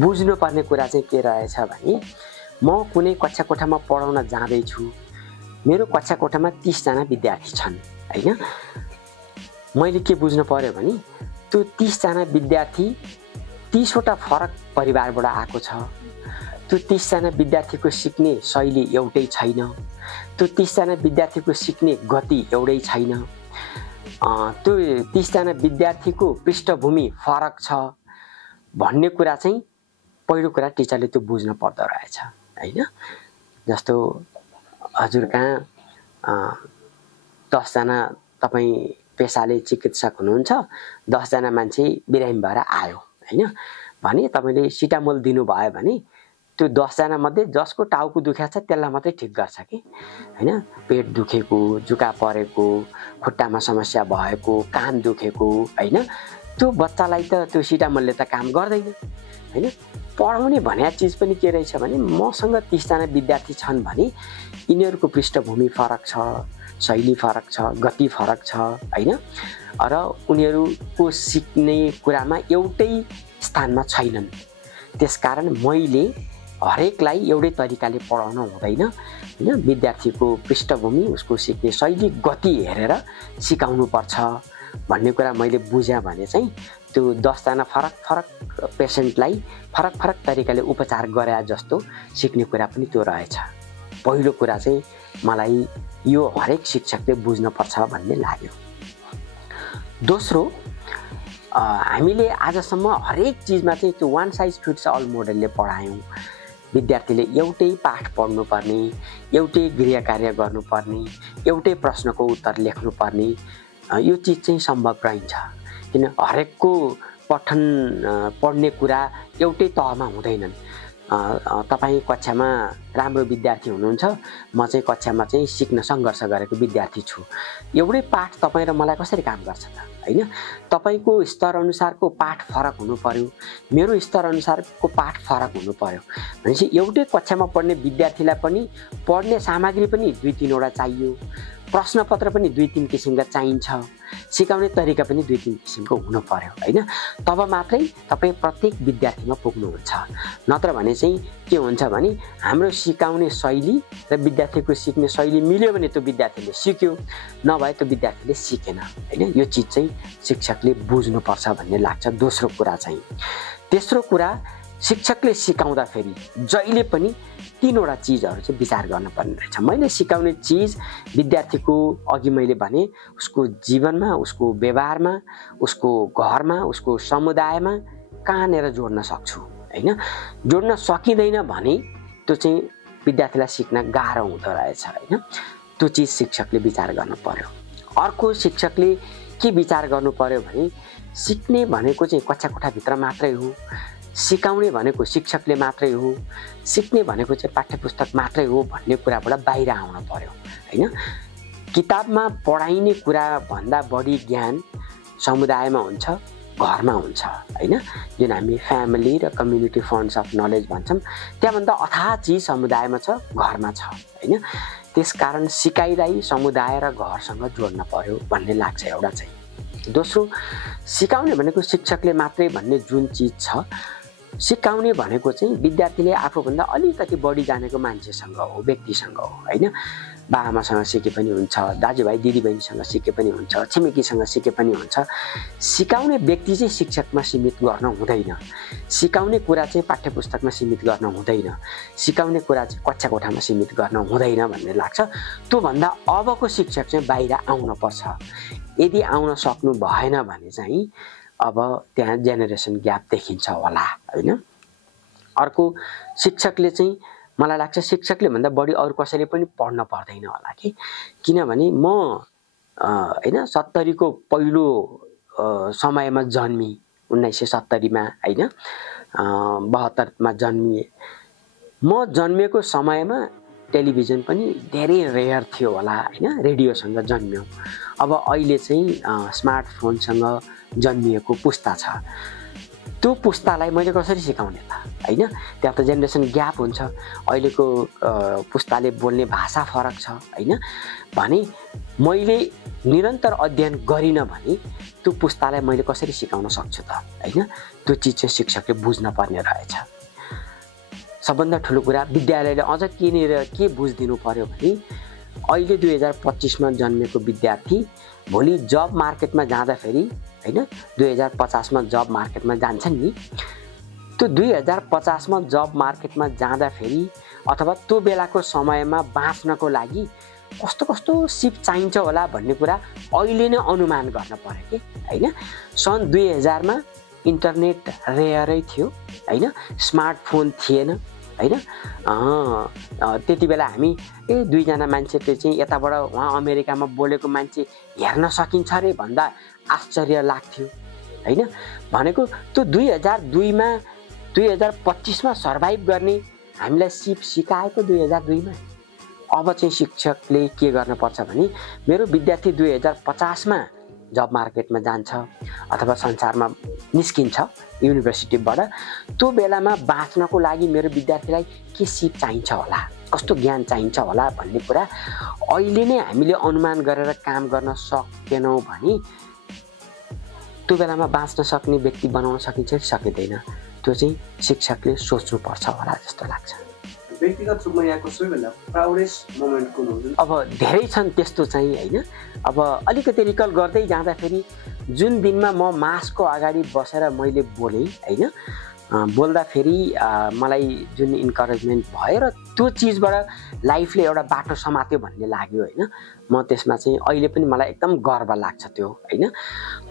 बुझ्नुपर्ने कुरा चाहिँ के रहेछ भने म कुनै कक्षा कोठामा पढाउन जाँदैछु, मेरो कक्षा कोठामा 30 जना विद्यार्थी छन् हैन। मैले के बुझ्नु पर्यो भने त्यो 30 जना विद्यार्थी 30 वटा फरक परिवारबाट आएको छ। त्यो 30 जना विद्यार्थीको सिक्ने शैली एउटै छैन, त्यो 30 जना विद्यार्थीको सिक्ने गति एउटै छैन, त्यो 30 जना विद्यार्थीको पृष्ठभूमि फरक छ भन्ने कुरा चाहिँ पहिलो कुरा टिचरले त्यो बुझ्नु पर्दो रहेछ हैन। जस्तो हजुर कहाँ 10 जना तपाईँ पेसाले चिकित्सक हुनुहुन्छ, 10 जना मान्छे बिरामी भएर आयो हैन भने तपाईँले सिटामोल दिनुभयो भने त्यो 10 जना मध्ये जसको टाउको दुखेको छ त्यसलाई मात्रै ठिक गर्छ कि हैन। पेट दुखेको, जुका परेको, खुट्टामा समस्या भएको, कान दुखेको हैन, त्यो बच्चालाई त त्यो सिटामोलले त काम गर्दैन हैन। पढाउने भन्ने चिज पनि के रहेछ भने मसँग 30 जना विद्यार्थी छन् भने यिनीहरूको पृष्ठभूमि फरक छ, शैली फरक छ, गति फरक छ हैन, र उनीहरूको सिक्ने कुरामा एउटै स्थानमा छैनन्। त्यसकारण मैले हरेकलाई एउटै तरिकाले पढाउन हुँदैन हैन। विद्यार्थीको पृष्ठभूमि, उसको सिक्ने शैली, गति हेरेर सिकाउनु पर्छ भन्ने कुरा मैले बुझेँ भने चाहिँ त्यो 10 जना फरक फरक पेसेन्टलाई फरक फरक तरिकाले उपचार गरे जस्तो सिक्ने कुरा पनि त्यो रहेछ। पहिलो कुरा चाहिँ मलाई यो हरेक शिक्षकले बुझ्नुपर्छ भन्ने लाग्यो। दोस्रो, हामीले आजसम्म हरेक चिजमा चाहिँ त्यो वान साइज फिट्स अल मोडलले पढायौँ। विद्यार्थीले एउटै पाठ पढ्नुपर्ने, एउटै गृह कार्य गर्नुपर्ने, एउटै प्रश्नको उत्तर लेख्नुपर्ने, यो चिज चाहिँ सम्भव रहन्छ किन हरेकको पढ्ने कुरा एउटै तहमा हुँदैनन्। तपाईँ कक्षामा राम्रो विद्यार्थी हुनुहुन्छ, म चाहिँ कक्षामा चाहिँ सिक्न सङ्घर्ष गरेको विद्यार्थी छु। एउटै पाठ तपाईँ र मलाई कसरी काम गर्छ त हैन। तपाईँको स्तर अनुसारको पाठ फरक हुनु पर्यो, मेरो स्तर अनुसारको पाठ फरक हुनु पर्यो भनेपछि एउटै कक्षामा पढ्ने विद्यार्थीलाई पनि पढ्ने सामग्री पनि 2-3 वटा चाहियो, प्रश्नपत्र पनि 2-3 किसिमका चाहिन्छ, सिकाउने तरिका पनि 2-3 किसिमको हुनु पर्यो हैन। तब मात्रै तपाईँ प्रत्येक विद्यार्थीमा पुग्नुहुन्छ। नत्र भने चाहिँ के हुन्छ भने हाम्रो सिकाउने शैली र विद्यार्थीको सिक्ने शैली मिल्यो भने त्यो विद्यार्थीले सिक्यो, नभए त्यो विद्यार्थीले सिकेन हैन। यो चिज चाहिँ शिक्षकले बुझ्नुपर्छ भन्ने लाग्छ। दोस्रो कुरा चाहिँ, तेस्रो कुरा, शिक्षकले सिकाउँदाखेरि जहिले पनि 3 वटा चिजहरू चाहिँ विचार गर्नुपर्ने रहेछ। मैले सिकाउने चिज विद्यार्थीको अघि मैले भने उसको जीवनमा, उसको व्यवहारमा, उसको घरमा, उसको समुदायमा कहाँनिर जोड्न सक्छु हैन। जोड्न सकिँदैन भने त्यो चाहिँ विद्यार्थीलाई सिक्न गाह्रो हुँदो रहेछ हैन। त्यो चिज शिक्षकले विचार गर्नु पर्यो। अर्को शिक्षकले के विचार गर्नु पर्यो भने सिक्ने भनेको चाहिँ कक्षा कोठाभित्र मात्रै हो, सिकाउने भनेको शिक्षकले मात्रै हो, सिक्ने भनेको चाहिँ पाठ्यपुस्तक मात्रै हो भन्ने कुराबाट बाहिर आउनु पर्यो हैन। किताबमा पढाइने कुरा भन्दा बढी ज्ञान समुदायमा हुन्छ, घरमा हुन्छ हैन। जुन हामी फ्यामिली र कम्युनिटी फन्ड्स अफ नलेज भन्छौँ, त्यहाँभन्दा अथाह चिज समुदायमा छ, घरमा छ हैन। त्यसकारण सिकाइलाई समुदाय र घरसँग जोड्न पर्यो भन्ने लाग्छ एउटा चाहिँ। दोस्रो, सिकाउने भनेको शिक्षकले मात्रै भन्ने जुन चिज छ, सिकाउने भनेको चाहिँ विद्यार्थीले आफूभन्दा अलिकति बढी जानेको मान्छेसँग हो, व्यक्तिसँग हो हैन। बाआमासँग सिके पनि हुन्छ, दाजुभाइ दिदीबहिनीसँग सिके पनि हुन्छ, छिमेकीसँग सिके पनि हुन्छ। सिकाउने व्यक्ति चाहिँ शिक्षकमा सीमित गर्न हुँदैन, सिकाउने कुरा चाहिँ पाठ्यपुस्तकमा सीमित गर्न हुँदैन, सिकाउने कुरा चाहिँ कक्षा कोठामा सीमित गर्न हुँदैन भन्ने लाग्छ। त्योभन्दा अबको शिक्षक चाहिँ बाहिर आउनुपर्छ। यदि आउन सक्नु भएन भने चाहिँ अब त्यहाँ जेनेरेसन ग्याप देखिन्छ होला हैन। अर्को, शिक्षकले चाहिँ मलाई लाग्छ शिक्षकले भन्दा बढी अरू कसैले पनि पढ्न पर्दैन होला कि, किनभने म हैन 70 को पहिलो समयमा जन्मी, 1970 मा हैन, 72 मा जन्मिए। म जन्मेको समयमा टेलिभिजन पनि धेरै रेयर थियो होला हैन, रेडियोसँग जन्म्यौँ। अब अहिले चाहिँ स्मार्टफोनसँग जन्मिएको पुस्ता छ। त्यो पुस्तालाई मैले कसरी सिकाउने त हैन? त्यहाँ त जेनेरेसन ग्याप हुन्छ, अहिलेको पुस्ताले बोल्ने भाषा फरक छ हैन? भने मैले निरन्तर अध्ययन गरिनँ भने त्यो पुस्तालाई मैले कसरी सिकाउन सक्छु त हैन? त्यो चिज चाहिँ शिक्षकले बुझ्न पर्ने रहेछ। सबभन्दा ठुलो कुरा विद्यालयले अझ के बुझिदिनु पर्यो भने अहिले 2025 मा जन्मेको विद्यार्थी भोलि जब मार्केटमा जाँदाखेरि हैन 2050 मा जब मार्केटमा जान्छन् नि, त्यो 2050 मा जब मार्केटमा जाँदाखेरि अथवा त्यो बेलाको समयमा बाँच्नको लागि कस्तो कस्तो सिप चाहिन्छ होला भन्ने कुरा अहिले नै अनुमान गर्न पर्यो के हैन? सन् 2000 मा इन्टरनेट रेयरै थियो हैन? स्मार्टफोन थिएन हैन? त्यति बेला हामी दुईजना मान्छेले चाहिँ यताबाट उहाँ अमेरिकामा बोलेको मान्छे हेर्न सकिन्छ रे भन्दा आश्चर्य लाग्थ्यो हैन? भनेको त्यो 2002 मा 2025 मा सर्भाइभ गर्ने हामीलाई सिप सिकाएको 2002 मा। अब चाहिँ शिक्षकले के गर्नुपर्छ भने मेरो विद्यार्थी 2050 मा जब मार्केटमा जान्छ अथवा संसारमा निस्किन्छ युनिभर्सिटीबाट, त्यो बेलामा बाँच्नको लागि मेरो विद्यार्थीलाई के सिप चाहिन्छ होला, कस्तो ज्ञान चाहिन्छ होला भन्ने कुरा अहिले नै हामीले अनुमान गरेर काम गर्न सकेनौँ भने त्यो बेलामा बाँच्न सक्ने व्यक्ति बनाउन सकिन्छ कि सकिँदैन, त्यो चाहिँ शिक्षकले सोच्नुपर्छ होला जस्तो लाग्छ। व्यक्तिगत रूपमा यहाँको सबैभन्दा प्राउडेस्ट मोमेन्ट कुन हो? अब धेरै छन् त्यस्तो चाहिँ हैन? अब अलिकति रिकल गर्दै जाँदाखेरि जुन दिनमा म मासको अगाडि बसेर मैले बोलेँ हैन, बोल्दाखेरि मलाई जुन इन्करेजमेन्ट भयो र त्यो चिजबाट लाइफले एउटा बाटो समात्यो भन्ने लाग्यो हैन? म त्यसमा चाहिँ अहिले पनि मलाई एकदम गर्व लाग्छ त्यो हैन?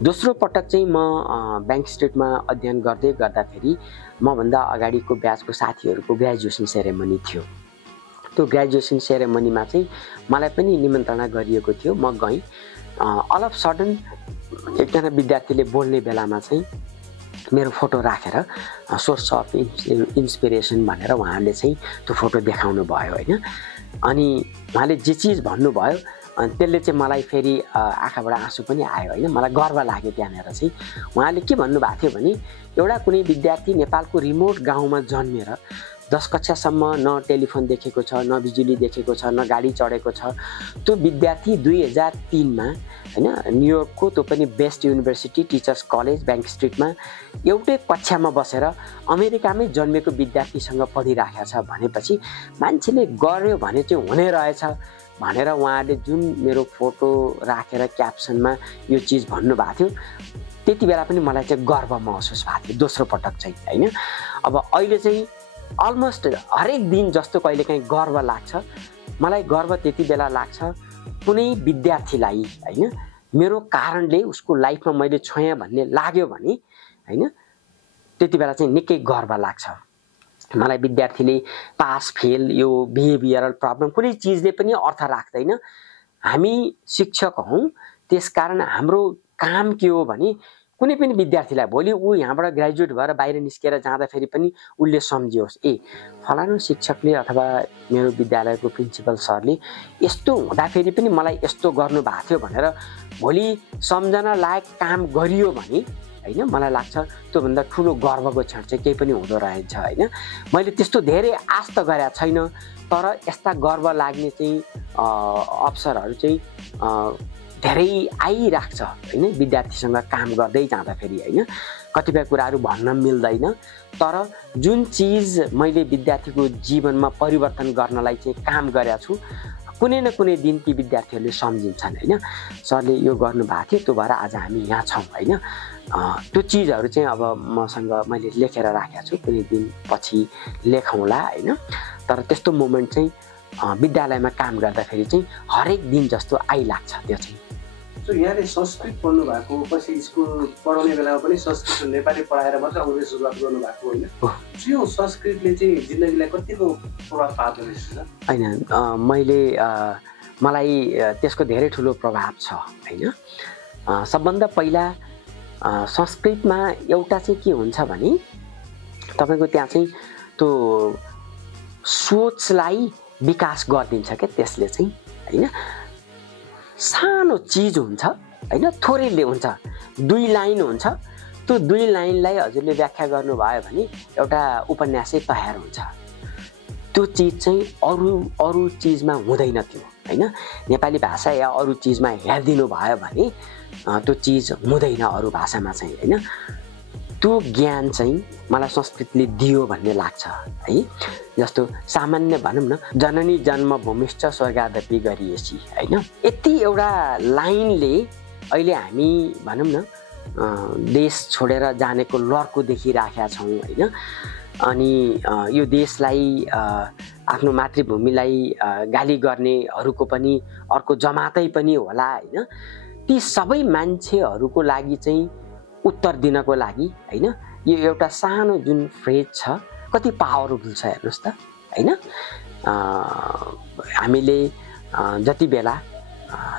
दोस्रो पटक चाहिँ म बैंक स्ट्रिटमा अध्ययन गर्दै गर्दाखेरि मभन्दा अगाडिको ब्याचको साथीहरूको ग्रेजुएसन सेरेमनी थियो। त्यो ग्रेजुएसन सेरेमनीमा चाहिँ मलाई पनि निमन्त्रणा गरिएको थियो, म गएँ। अल अफ सडन एकजना विद्यार्थीले बोल्ने बेलामा चाहिँ मेरो फोटो राखेर सोर्स अफ इन्सपिरेसन भनेर उहाँले चाहिँ त्यो फोटो देखाउनु भयो हैन? अनि उहाँले जे चिज भन्नुभयो अनि त्यसले चाहिँ मलाई फेरि आँखाबाट आँसु पनि आयो हैन? मलाई गर्व लाग्यो त्यहाँनिर चाहिँ। उहाँले के भन्नुभएको थियो भने एउटा कुनै विद्यार्थी नेपालको रिमोट गाउँमा जन्मेर 10 कक्षासम्म न टेलिफोन देखेको छ, न बिजुली देखेको छ, न गाडी चढेको छ, त्यो विद्यार्थी 2003 मा हैन न्युयोर्कको त्यो पनि best university teachers college bank स्ट्रिटमा एउटै कक्षामा बसेर अमेरिकामै जन्मेको विद्यार्थीसँग पढिराखेको छ भनेपछि मान्छेले गर्यो भने चाहिँ हुने रहेछ भनेर उहाँले जुन मेरो फोटो राखेर क्याप्सनमा यो चिज भन्नुभएको थियो, त्यति बेला पनि मलाई चाहिँ गर्व महसुस भएको थियो दोस्रो पटक चाहिँ हैन? अब अहिले चाहिँ अलमोस्ट हरेक दिन जस्तो कहिलेकाहीँ गर्व लाग्छ। मलाई गर्व त्यति बेला लाग्छ कुनै विद्यार्थीलाई हैन मेरो कारणले उसको लाइफमा मैले छोएँ भन्ने लाग्यो भने हैन, त्यति बेला चाहिँ निकै गर्व लाग्छ। मलाई विद्यार्थीले पास फेल यो बिहेभियरल प्रब्लम कुनै चिजले पनि अर्थ राख्दैन। हामी शिक्षक हौँ, त्यसकारण हाम्रो काम के हो भने कुनै पनि विद्यार्थीलाई भोलि ऊ यहाँबाट ग्रेजुएट भएर बाहिर निस्केर जाँदाखेरि पनि उसले सम्झियोस् फलानु शिक्षकले अथवा मेरो विद्यालयको प्रिन्सिपल सरले यस्तो हुँदाखेरि पनि मलाई यस्तो गर्नुभएको थियो भनेर भोलि सम्झना लायक काम गरियो भने हैन, मलाई लाग्छ त्योभन्दा ठुलो गर्वको क्षण चाहिँ केही पनि हुँदो रहेछ हैन? मैले त्यस्तो धेरै आश त गरेको छैन, तर यस्ता गर्व लाग्ने चाहिँ अवसरहरू चाहिँ धेरै आइराख्छ हैन? विद्यार्थीसँग काम गर्दै जाँदाखेरि हैन? कतिपय कुराहरू भन्न मिल्दैन, तर जुन चिज मैले विद्यार्थीको जीवनमा परिवर्तन गर्नलाई चाहिँ काम गरेको छु, कुनै न कुनै दिन ती विद्यार्थीहरूले सम्झिन्छन् हैन? सरले यो गर्नुभएको थियो, त्यो भएर आज हामी यहाँ छौँ हैन? त्यो चिजहरू चाहिँ अब मसँग मैले लेखेर राखेको छु, कुनै दिन पछि लेखौँला हैन? तर त्यस्तो मोमेन्ट चाहिँ विद्यालयमा काम गर्दाखेरि चाहिँ हरेक दिन जस्तो आइलाग्छ त्यो चाहिँ। सो यहाँले संस्कृत पढ्नु भएको, पछि स्कुल पढाउने बेलामा पनि संस्कृत नेपाली पढाएर मात्र अङ्ग्रेजी सुरुवात गर्नुभएको होइन? यो संस्कृतले चाहिँ जिन्दगीलाई कतिको प्रभाव पार्दो रहेछ? होइन, मलाई त्यसको धेरै ठुलो प्रभाव छ होइन? सबभन्दा पहिला संस्कृतमा एउटा चाहिँ के हुन्छ भने तपाईँको त्यहाँ चाहिँ त्यो सोचलाई विकास गरिदिन्छ क्या त्यसले चाहिँ होइन? सानो चिज हुन्छ होइन, थोरैले हुन्छ, 2 लाइन हुन्छ, त्यो 2 लाइनलाई हजुरले व्याख्या गर्नुभयो भने एउटा उपन्यासै तयार हुन्छ। त्यो चिज चाहिँ अरू चिजमा हुँदैन थियो हैन। नेपाली भाषा या अरू चिजमा हेरिदिनु भयो भने त्यो चिज हुँदैन अरू भाषामा चाहिँ हैन। त्यो ज्ञान चाहिँ मलाई संस्कृतले दियो भन्ने लाग्छ है। जस्तो सामान्य भनौँ न, जननी जन्मभूमिश्च स्वर्गादपि गरिएसी हैन। यति एउटा लाइनले अहिले हामी भनौँ न देश छोडेर जानेको लर्को देखिराखेका छौँ हैन। अनि यो देशलाई आफ्नो मातृभूमिलाई गाली गर्नेहरूको पनि अर्को जमातै पनि होला हैन। ती सबै मान्छेहरूको लागि चाहिँ उत्तर दिनको लागि हैन, यो एउटा सानो जुन फ्रेज छ कति पावरफुल छ हेर्नुहोस् त हैन। हामीले जति बेला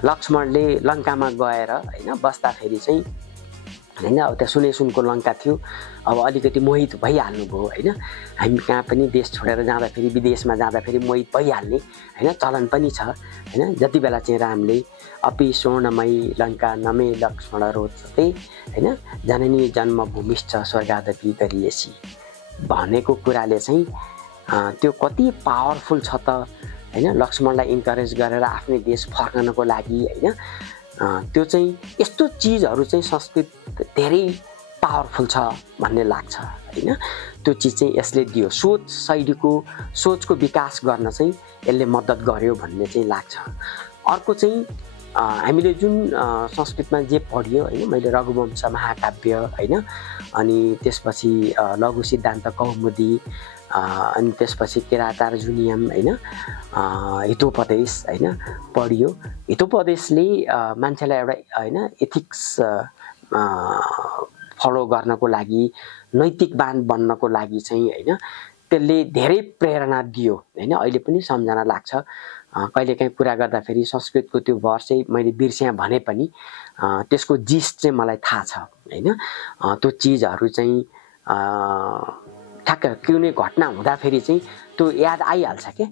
लक्ष्मणले लङ्कामा गएर हैन बस्दाखेरि चाहिँ हैन, अब त्यहाँ सुनेसुनको लङ्का थियो, अब अलिकति मोहित भइहाल्नुभयो हैन। हामी कहाँ पनि देश छोडेर जाँदाखेरि विदेशमा जाँदाखेरि मोहित भइहाल्ने हैन चलन पनि छ हैन। जति बेला चाहिँ रामले अपि स्वर्णमयी लङ्का नमे लक्ष्मण रोचते हैन जननी जन्मभूमिश्च स्वर्गादपि गरिएसी भनेको कुराले चाहिँ त्यो कति पावरफुल छ त हैन। लक्ष्मणलाई इन्करेज गरेर आफ्नै देश फर्कनको लागि हैन। त्यो चाहिँ यस्तो चिजहरू चाहिँ संस्कृत धेरै पावरफुल छ भन्ने लाग्छ हैन। त्यो चिज चाहिँ यसले दियो, सोच शैलीको सोचको विकास गर्न चाहिँ यसले मद्दत गर्यो भन्ने चाहिँ लाग्छ। अर्को चाहिँ हामीले जुन संस्कृतमा जे पढ्यो हैन, मैले रघुवंश महाकाव्य हैन, अनि त्यसपछि लघु सिद्धान्त कौमुदी, अनि त्यसपछि किरातार्जुनीयम हैन, हितोपदेश हैन पढियो। हितोपदेशले मान्छेलाई एउटा हैन एथिक्स फलो गर्नको लागि, नैतिकवान बन्नको लागि चाहिँ हैन त्यसले धेरै प्रेरणा दियो हैन। अहिले पनि सम्झना लाग्छ कहिलेकाहीँ कुरा गर्दाखेरि संस्कृतको त्यो वर्ड चाहिँ मैले बिर्स्याँ भने पनि त्यसको जिस्ट चाहिँ मलाई थाहा छ हैन। त्यो चिजहरू चाहिँ ठ्याक्क कुनै घटना हुँदाखेरि चाहिँ त्यो याद आइहाल्छ के।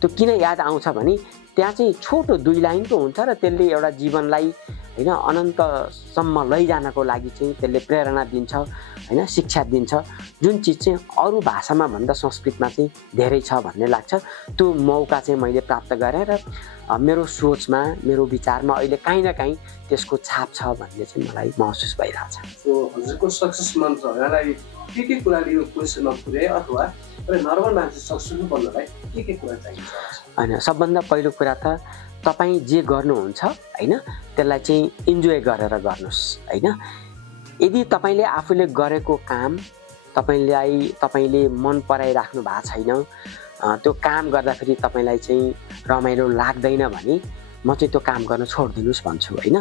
त्यो किन याद आउँछ भने त्यहाँ चाहिँ छोटो 2 लाइनको हुन्छ र त्यसले एउटा जीवनलाई हैन अनन्तसम्म लैजानको लागि चाहिँ त्यसले प्रेरणा दिन्छ हैन, शिक्षा दिन्छ। जुन चिज चाहिँ अरू भाषामा भन्दा संस्कृतमा चाहिँ धेरै छ भन्ने लाग्छ। त्यो मौका चाहिँ मैले प्राप्त गरेँ र मेरो सोचमा मेरो विचारमा अहिले काहीँ न काहीँ त्यसको छाप छ भन्ने चाहिँ मलाई महसुस भइरहेछ। सो हजुरको सक्सेस मन्त्रलाई के कुराले यो क्वेसनमा पुर्याए अथवा नर्मल मान्छे सक्सेसफुल बन्नलाई के कुरा चाहिन्छ? हैन, सबभन्दा पहिलो कुरा त तपाईँ जे गर्नुहुन्छ हैन त्यसलाई चाहिँ इन्जोय गरेर गर्नुहोस् हैन। यदि तपाईँले आफूले गरेको काम तपाईँले मन पराइराख्नु भएको छैन, त्यो काम गर्दाखेरि तपाईँलाई चाहिँ रमाइलो लाग्दैन भने म चाहिँ त्यो काम गर्न छोडिदिनुहोस् भन्छु हैन।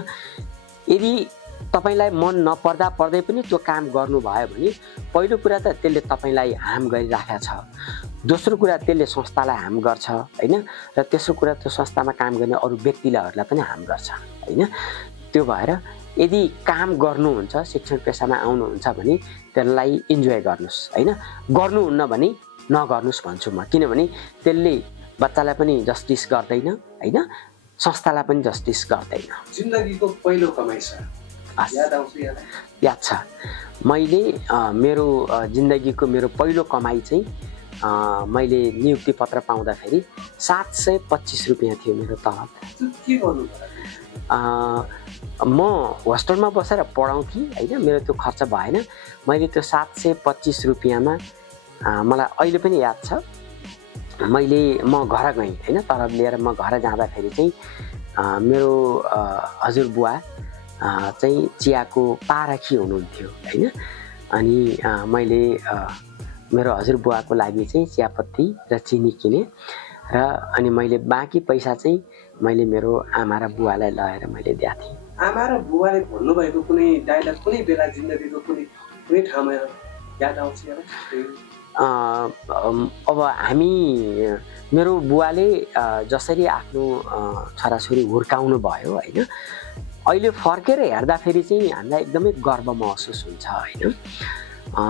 यदि तपाईँलाई मन नपर्दा पर्दै पनि त्यो काम गर्नुभयो भने पहिलो कुरा त त्यसले तपाईँलाई हार्म गरिराखेको छ, दोस्रो कुरा त्यसले संस्थालाई हार्म गर्छ हैन, र तेस्रो कुरा त्यो संस्थामा काम गर्ने अरू व्यक्तिहरूलाई पनि हार्म गर्छ हैन। त्यो भएर यदि काम गर्नुहुन्छ, शिक्षण पेसामा आउनुहुन्छ भने त्यसलाई इन्जोय गर्नुहोस् हैन। गर्नुहुन्न भने नगर्नुहोस् भन्छु म, किनभने त्यसले बच्चालाई पनि जस्टिस गर्दैन हैन, संस्थालाई पनि जस्टिस गर्दैन। जिन्दगीको पहिलो कमाइ छ याद आउँछ? याद छ। मैले मेरो जिन्दगीको मेरो पहिलो कमाइ चाहिँ मैले नियुक्ति पत्र पाउँदाखेरि 725 रुपियाँ थियो मेरो तलब। के गर्नु? म होस्टेलमा बसेर पढाउँथेँ हैन, मेरो त्यो खर्च भएन। मैले त्यो 725 रुपियाँमा मलाई अहिले पनि याद छ, म घर गएँ हैन, तलब लिएर म घर जाँदाखेरि चाहिँ मेरो हजुरबुवा चाहिँ चियाको पारखी हुनुहुन्थ्यो हैन। अनि मैले मेरो हजुरबुवाको लागि चाहिँ चियापत्ती र चिनी किने र अनि मैले बाँकी पैसा चाहिँ मैले मेरो आमा र बुवालाई लगेर मैले दिएको थिएँ। आमा र बुवाले भन्नुभएको कुनै डायलग कुनै बेला जिन्दगीको कुनै ठाउँमा याद आउँछ? अब मेरो बुवाले जसरी आफ्नो छोराछोरी हुर्काउनु भयो हैन, अहिले फर्केर हेर्दाखेरि चाहिँ हामीलाई एकदमै गर्व महसुस हुन्छ हैन।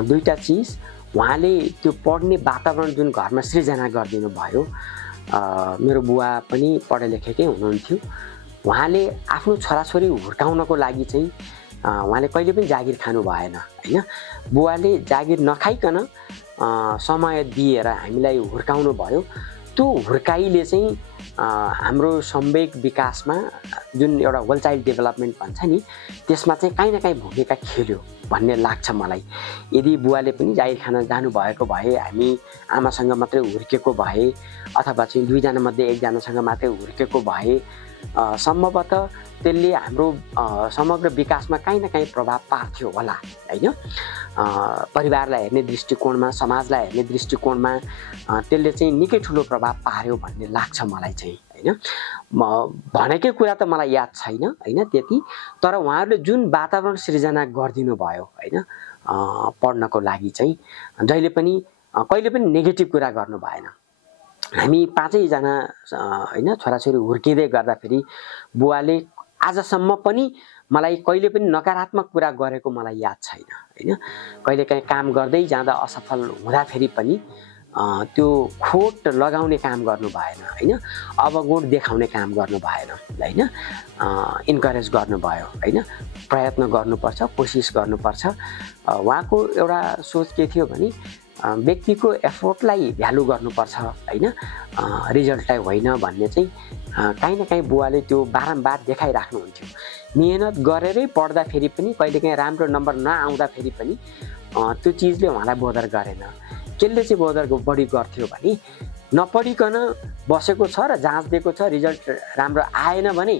दुईटा चिज, उहाँले त्यो पढ्ने वातावरण जुन घरमा सृजना गरिदिनु भयो, मेरो बुवा पनि पढे लेखेकै हुनुहुन्थ्यो, उहाँले आफ्नो छोराछोरी हुर्काउनको लागि चाहिँ उहाँले कहिले पनि जागिर खानु भएन होइन। बुवाले जागिर नखाइकन समय दिएर हामीलाई हुर्काउनु भयो। त्यो हुर्काइले चाहिँ हाम्रो सम्वेक विकासमा जुन एउटा होल चाइल्ड डेभलपमेन्ट भन्छ नि त्यसमा चाहिँ काहीँ न काहीँ भूमिका खेल्यो भन्ने लाग्छ मलाई। यदि बुवाले पनि जागिर खान जानुभएको भए, हामी आमासँग मात्रै हुर्केको भए अथवा चाहिँ दुईजना मध्ये एकजनासँग मात्रै हुर्केको भए सम्भवतः त्यसले हाम्रो समग्र विकासमा काहीँ न काहीँ प्रभाव पार्थ्यो होला होइन। परिवारलाई हेर्ने दृष्टिकोणमा, समाजलाई हेर्ने दृष्टिकोणमा त्यसले चाहिँ निकै ठुलो प्रभाव पार्यो भन्ने लाग्छ मलाई चाहिँ होइन। भनेकै कुरा त मलाई याद छैन होइन त्यति, तर उहाँहरूले जुन वातावरण सृजना गरिदिनु भयो होइन पढ्नको लागि चाहिँ जहिले पनि कहिले पनि नेगेटिभ कुरा गर्नु भएन। हामी 5 जना होइन छोराछोरी हुर्किँदै गर्दाखेरि बुवाले आजसम्म पनि मलाई कहिले पनि नकारात्मक कुरा गरेको मलाई याद छैन होइन। कहिलेकाहीँ काम गर्दै जाँदा असफल हुँदाखेरि पनि त्यो खोट लगाउने काम गर्नु भएन होइन, अवगुण देखाउने काम गर्नु भएन होइन। इन्करेज गर्नुभयो होइन, प्रयत्न गर्नुपर्छ, कोसिस गर्नुपर्छ। उहाँको एउटा सोच के थियो भने व्यक्तिको एफोर्टलाई भ्यालु गर्नुपर्छ होइन, रिजल्टलाई होइन भन्ने चाहिँ काहीँ न काहीँ बुवाले त्यो बारम्बार देखाइराख्नुहुन्थ्यो। मेहनत गरेरै पढ्दाखेरि पनि कहिलेकाहीँ राम्रो नम्बर नआउँदाखेरि पनि त्यो चिजले उहाँलाई बोदर गरेन। कसले चाहिँ बोदर बढी गर्थ्यो भने नपढिकन बसेको छ र जाँच्दिएको छ, रिजल्ट राम्रो आएन भने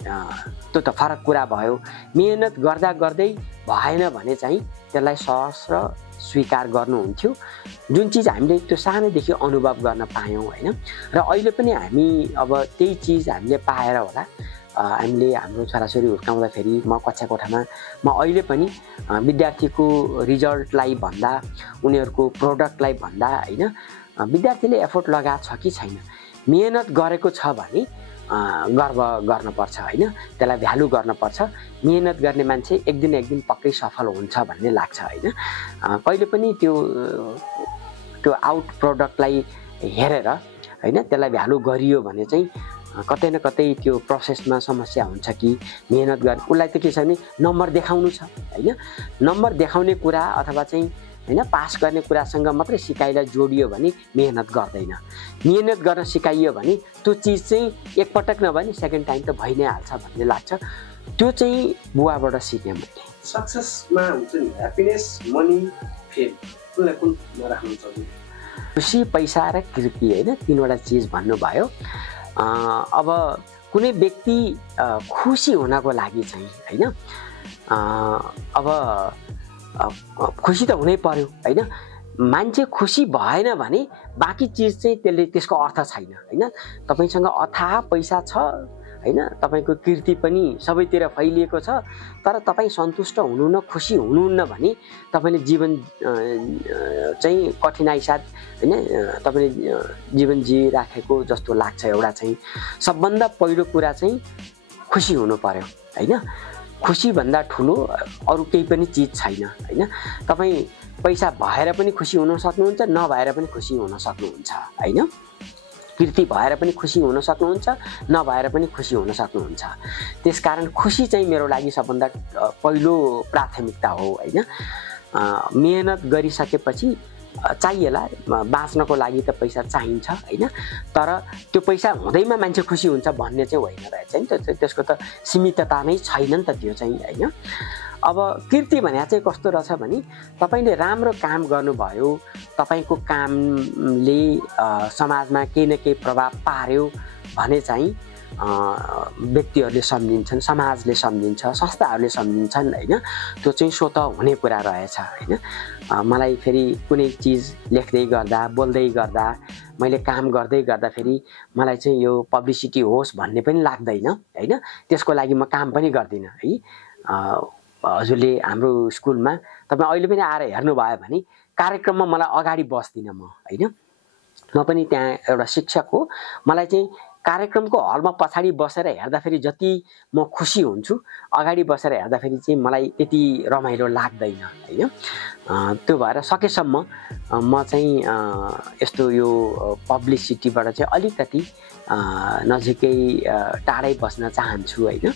त्यो त फरक कुरा भयो। मेहनत गर्दा गर्दै भएन भने चाहिँ त्यसलाई सहर्ष स्वीकार गर्नुहुन्थ्यो, जुन चिज हामीले त्यो सानैदेखि अनुभव गर्न पायौँ होइन। र अहिले पनि हामी अब त्यही चिज हामीले पाएर होला हामीले हाम्रो छोराछोरी हुर्काउँदाखेरि म कक्षा कोठामा म अहिले पनि विद्यार्थीको रिजल्टलाई भन्दा उनीहरूको प्रोडक्टलाई भन्दा होइन विद्यार्थीले एफोर्ट लगाएको छ कि छैन, मेहनत गरेको छ भने गर्व गर्नुपर्छ होइन, त्यसलाई भ्यालु गर्नुपर्छ। मेहनत गर्ने मान्छे एक दिन पक्कै सफल हुन्छ भन्ने लाग्छ होइन। कहिले पनि त्यो आउट प्रोडक्टलाई हेरेर होइन त्यसलाई भ्यालु गरियो भने चाहिँ कतै न कतै त्यो प्रोसेसमा समस्या हुन्छ कि मेहनत गर्ने उसलाई त के छ भने नम्बर देखाउनु छ होइन। नम्बर देखाउने कुरा अथवा चाहिँ होइन पास गर्ने कुरासँग मात्रै सिकाइलाई जोडियो भने मेहनत गर्दैन। मेहनत गर्न सिकाइयो भने त्यो चिज चाहिँ एकपटक नभए सेकेन्ड टाइम त भइ नै हाल्छ भन्ने लाग्छ। त्यो चाहिँ बुवाबाट सिकेँ मैले। सक्सेसमा हुन्छ नि ह्याप्पिनेस, मनी, फेम, कुनलाई कुन राख्नु सक्नु? खुसी, पैसा र कृति होइन, 3वटा चिज भन्नुभयो। अब कुनै व्यक्ति खुसी हुनको लागि चाहिँ होइन अब खुसी त हुनै पर्यो होइन। मान्छे खुसी भएन भने बाँकी चिज चाहिँ त्यसको अर्थ छैन होइन। तपाईसँग अथाह पैसा छ होइन, तपाईँको कीर्ति पनि सबैतिर फैलिएको छ, तर तपाईँ सन्तुष्ट हुनुहुन्न, खुसी हुनुहुन्न भने तपाईँले जीवन चाहिँ कठिनाइ साथ होइन तपाईँले जीवन जिराखेको जस्तो लाग्छ। एउटा चाहिँ सबभन्दा पहिलो कुरा चाहिँ खुसी हुनु पर्यो होइन। खुसीभन्दा ठुलो अरू केही पनि चिज छैन होइन। तपाईँ पैसा भएर पनि खुसी हुन सक्नुहुन्छ, नभएर पनि खुसी हुन सक्नुहुन्छ होइन। कीर्ति भएर पनि खुसी हुन सक्नुहुन्छ, नभएर पनि खुसी हुन सक्नुहुन्छ। त्यसकारण खुसी चाहिँ मेरो लागि सबभन्दा पहिलो प्राथमिकता हो होइन। मेहनत गरिसकेपछि चाहिएला, बाँच्नको लागि त पैसा चाहिन्छ होइन, तर त्यो पैसा हुँदैमा मान्छे खुसी हुन्छ भन्ने चाहिँ होइन रहेछ नि त। त्यसको त सीमितता नै छैन नि त त्यो चाहिँ होइन। अब कीर्ति भने चाहिँ कस्तो रहेछ भने तपाईँले राम्रो काम गर्नुभयो, तपाईँको कामले समाजमा केही न केही प्रभाव पार्यो भने चाहिँ व्यक्तिहरूले सम्झिन्छन्, समाजले सम्झिन्छ, संस्थाहरूले सम्झिन्छन् होइन। त्यो चाहिँ स्वतः हुने कुरा रहेछ होइन। मलाई फेरि कुनै चिज लेख्दै गर्दा, बोल्दै गर्दा, मैले काम गर्दै गर्दाखेरि मलाई चाहिँ यो पब्लिसिटी होस् भन्ने पनि लाग्दैन होइन। त्यसको लागि म काम पनि गर्दिनँ है। हजुरले हाम्रो स्कुलमा तपाईँ अहिले पनि आएर हेर्नुभयो भने कार्यक्रममा मलाई अगाडि बस्दिनँ म होइन। म पनि त्यहाँ एउटा शिक्षक हो, मलाई चाहिँ कार्यक्रमको हलमा पछाडि बसेर हेर्दाखेरि जति म खुसी हुन्छु, अगाडि बसेर हेर्दाखेरि चाहिँ मलाई त्यति रमाइलो लाग्दैन होइन। त्यो भएर सकेसम्म म चाहिँ यस्तो यो पब्लिसिटीबाट चाहिँ अलिकति नजिकै टाढै बस्न चाहन्छु होइन।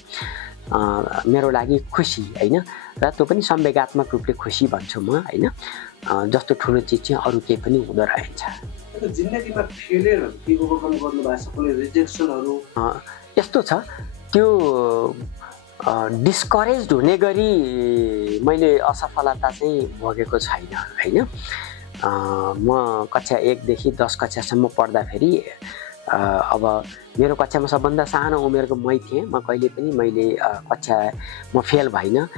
मेरो लागि खुसी हैन, र त्यो पनि संवेगात्मक रूपले खुसी भन्छु म हैन। जस्तो ठुलो चिज चाहिँ अरू केही पनि हुँदो रहेछ। जिन्दगीमा फेलियर के ओभरकम गर्नु भएको छ, कुनै रिजेक्सनहरू यस्तो छ, त्यो डिस्करेज हुने गरी मैले असफलता चाहिँ भोगेको छैन हैन। म कक्षा 1 देखि 10 कक्षासम्म पढ्दाखेरि अब मेरो कक्षामा सबभन्दा सानो उमेरको मै थिएँ। कहिले पनि मैले म फेल भइनँ,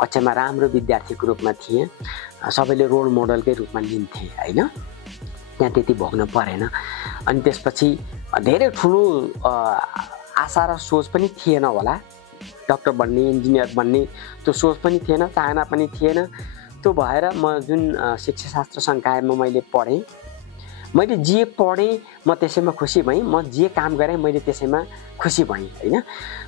कक्षामा राम्रो विद्यार्थीको रूपमा थिएँ, सबैले रोल मोडलकै रूपमा लिन्थे हैन। त्यहाँ त्यति भोग्न परेन। अनि त्यसपछि धेरै ठुलो आशा र सोच पनि थिएन होला, डक्टर बन्ने, इन्जिनियर बन्ने त्यो सोच पनि थिएन, चाहना पनि थिएन। त्यो भएर म जुन शिक्षाशास्त्र संकायमा मैले पढेँ, मैले जे पढेँ म त्यसैमा खुसी भएँ, म जे काम गरेँ मैले त्यसैमा खुसी भएँ हैन।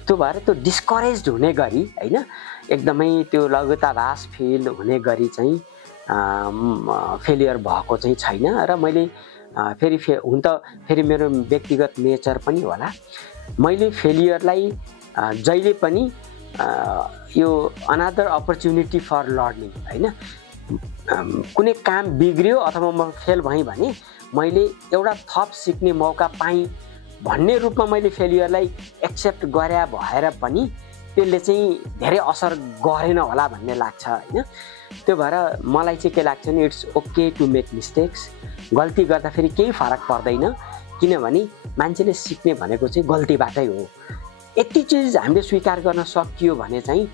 त्यो भएर त्यो डिस्करेज हुने गरी हैन, एकदमै त्यो लघुताभास फिल हुने गरी चाहिँ फेलियर भएको चाहिँ छैन। र मैले हुन त फेरि मेरो व्यक्तिगत नेचर पनि होला, मैले फेलियरलाई जहिले पनि यो अनदर अपर्च्युनिटी फर लर्निङ हैन। कुनै काम बिग्रियो अथवा म फेल भएँ भने मैले एउटा थप सिक्ने मौका पाएँ भन्ने रूपमा मैले फेलियरलाई एक्सेप्ट गरे भएर पनि त्यसले चाहिँ धेरै असर गरेन होला भन्ने लाग्छ हैन। त्यो भएर मलाई चाहिँ के लाग्छ नि, it's okay to make mistakes. गल्ती गर्दाखेरि केही फरक पर्दैन, किनभने मान्छेले सिक्ने भनेको चाहिँ गल्तीबाटै हो। यति चिज हामीले स्वीकार गर्न सकियो भने चाहिँ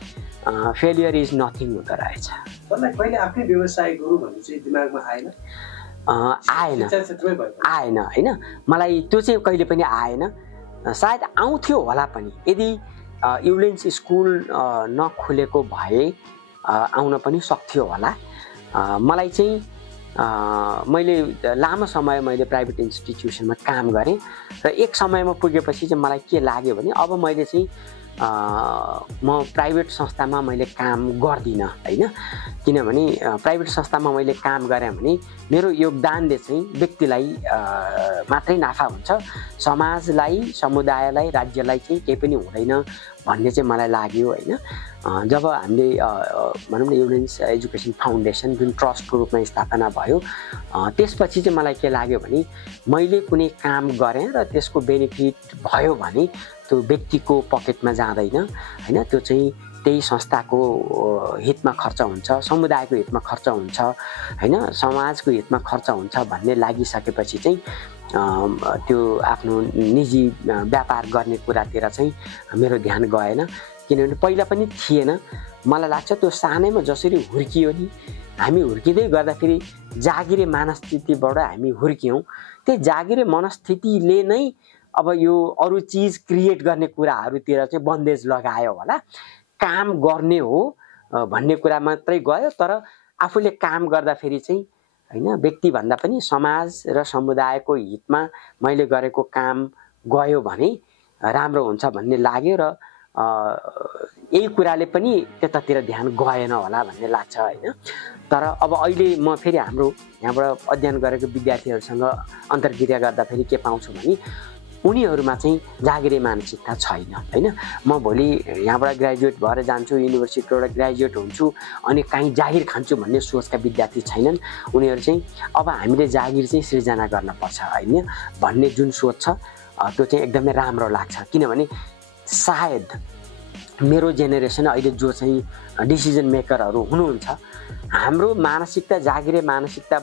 फेलियर इज नथिङ हुँदो रहेछ। कहिले आफ्नै व्यवसाय गरौँ भन्ने चाहिँ दिमागमा आएन? आएन हैन, मलाई त्यो चाहिँ कहिले पनि आएन। सायद आउँथ्यो होला पनि, यदि युलेन्स स्कुल नखुलेको भए आउन पनि सक्थ्यो होला। मलाई चाहिँ मैले लामो समय मैले प्राइभेट इन्स्टिट्युसनमा काम गरेँ र एक समयमा पुगेपछि चाहिँ मलाई के लाग्यो भने अब मैले चाहिँ म प्राइभेट संस्थामा मैले काम गर्दिनँ हैन। किनभने प्राइभेट संस्थामा मैले काम गरेँ भने मेरो योगदानले चाहिँ व्यक्तिलाई मात्रै नाफा हुन्छ, समाजलाई, समुदायलाई, राज्यलाई चाहिँ केही पनि हुँदैन भन्ने चाहिँ मलाई लाग्यो हैन। जब हामीले भनौँ न युलेन्स एजुकेसन फाउन्डेसन जुन ट्रस्टको रूपमा स्थापना भयो, त्यसपछि चाहिँ मलाई के लाग्यो भने मैले कुनै काम गरेँ र त्यसको बेनिफिट भयो भने त्यो व्यक्तिको पकेटमा जाँदैन हैन, त्यो चाहिँ त्यही संस्थाको हितमा खर्च हुन्छ, समुदायको हितमा खर्च हुन्छ हैन, समाजको हितमा खर्च हुन्छ भन्ने लागिसकेपछि चाहिँ त्यो आफ्नो निजी व्यापार गर्ने कुरातिर चाहिँ मेरो ध्यान गएन। किनभने पहिला पनि थिएन। मलाई लाग्छ त्यो सानैमा जसरी हुर्कियो नि, हामी हुर्किँदै गर्दाखेरि जागिरे मनस्थितिबाट हामी हुर्क्यौँ, त्यो जागिरे मनस्थितिले नै अब यो अरू चिज क्रिएट गर्ने कुराहरूतिर चाहिँ बन्देज लगायो होला। काम गर्ने हो भन्ने कुरा मात्रै गयो, तर आफूले काम गर्दाखेरि चाहिँ हैन, व्यक्तिभन्दा पनि समाज र समुदायको हितमा मैले गरेको काम गयो भने राम्रो हुन्छ भन्ने लाग्यो र यही कुराले पनि त्यतातिर ध्यान गएन होला भन्ने लाग्छ हैन। तर अब अहिले म फेरि हाम्रो यहाँबाट अध्ययन गरेको विद्यार्थीहरूसँग अन्तर्क्रिया गर्दाखेरि के पाउँछु भने उनीहरूमा चाहिँ जागिरे मानसिकता छैन हैन। म भोलि यहाँबाट ग्रेजुएट भएर जान्छु, युनिभर्सिटीबाट ग्रेजुएट हुन्छु अनि कहीँ जागिर खान्छु भन्ने सोचका विद्यार्थी छैनन्। उनीहरू चाहिँ अब हामीले जागिर चाहिँ सृजना गर्नुपर्छ हैन भन्ने जुन सोच छ त्यो चाहिँ एकदमै राम्रो लाग्छ। किनभने सायद मेरो जेनेरेसन अहिले जो चाहिँ डिसिजन मेकरहरू हुनुहुन्छ, हाम्रो मानसिकता जागिरे मानसिकता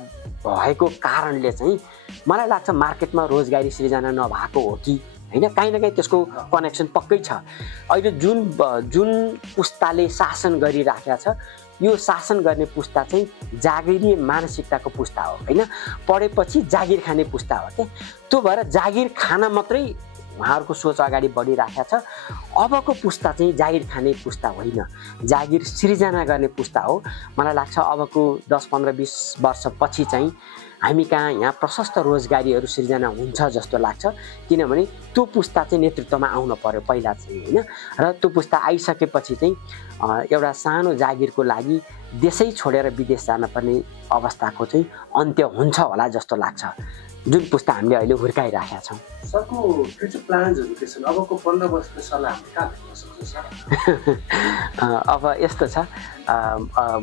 भएको कारणले चाहिँ मलाई लाग्छ मार्केटमा रोजगारी सृजना नभएको हो कि हैन, काहीँ न काहीँ त्यसको कनेक्सन पक्कै छ। अहिले जुन पुस्ताले शासन गरिराखेको छ, यो शासन गर्ने पुस्ता चाहिँ जागिरी मानसिकताको पुस्ता हो हैन, पढेपछि जागिर खाने पुस्ता हो के। त्यो भएर जागिर खान मात्रै उहाँहरूको सोच अगाडि बढिराखेको छ। अबको पुस्ता चाहिँ जागिर खाने पुस्ता होइन, जागिर सृजना गर्ने पुस्ता हो। मलाई लाग्छ अबको 10, 15, 20 वर्षपछि चाहिँ हामी कहाँ यहाँ प्रशस्त रोजगारीहरू सृजना हुन्छ जस्तो लाग्छ। किनभने त्यो पुस्ता चाहिँ नेतृत्वमा आउन पर्यो पहिला चाहिँ हैन, र त्यो पुस्ता आइसकेपछि चाहिँ एउटा सानो जागिरको लागि देशै छोडेर विदेश जान पर्ने अवस्थाको चाहिँ अन्त्य हुन्छ होला जस्तो लाग्छ। जुन पुस्ता हामीले अहिले हुर्काइराखेका छौँ। सरको फ्युचर प्लान्सहरू के छन्? अबको 15 वर्षको सल्लाह हामीले कहाँ दिन सक्छौँ सर? अब यस्तो छ,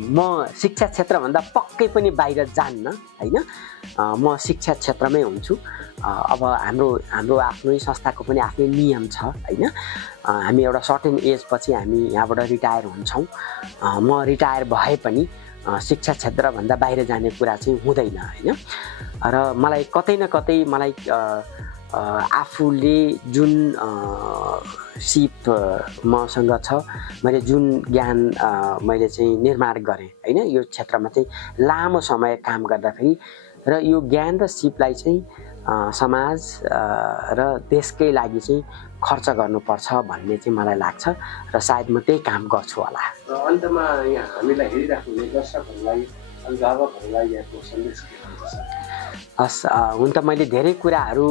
म शिक्षा क्षेत्रभन्दा पक्कै पनि बाहिर जान्न होइन। म शिक्षा क्षेत्रमै हुन्छु। अब हाम्रो आफ्नै संस्थाको पनि आफ्नै नियम छ होइन। हामी एउटा सर्टेन एज पछि हामी यहाँबाट रिटायर हुन्छौँ। म रिटायर भए पनि शिक्षा क्षेत्रभन्दा बाहिर जाने कुरा चाहिँ हुँदैन होइन। र मलाई कतै न कतै मलाई आफूले जुन सिप मसँग छ, मैले जुन ज्ञान मैले चाहिँ निर्माण गरेँ होइन, यो क्षेत्रमा चाहिँ लामो समय काम गर्दाखेरि र यो ज्ञान र सिपलाई चाहिँ समाज र देशकै लागि चाहिँ खर्च गर्नुपर्छ भन्ने चाहिँ मलाई लाग्छ र सायद म त्यही काम गर्छु होला। र अन्तमा यहाँ हामीलाई हेरिराख्ने दर्शकहरूलाई, अभिभावकहरूलाई यहाँको सन्देश के हुन्छ सर? हस्, हुन त मैले धेरै कुराहरू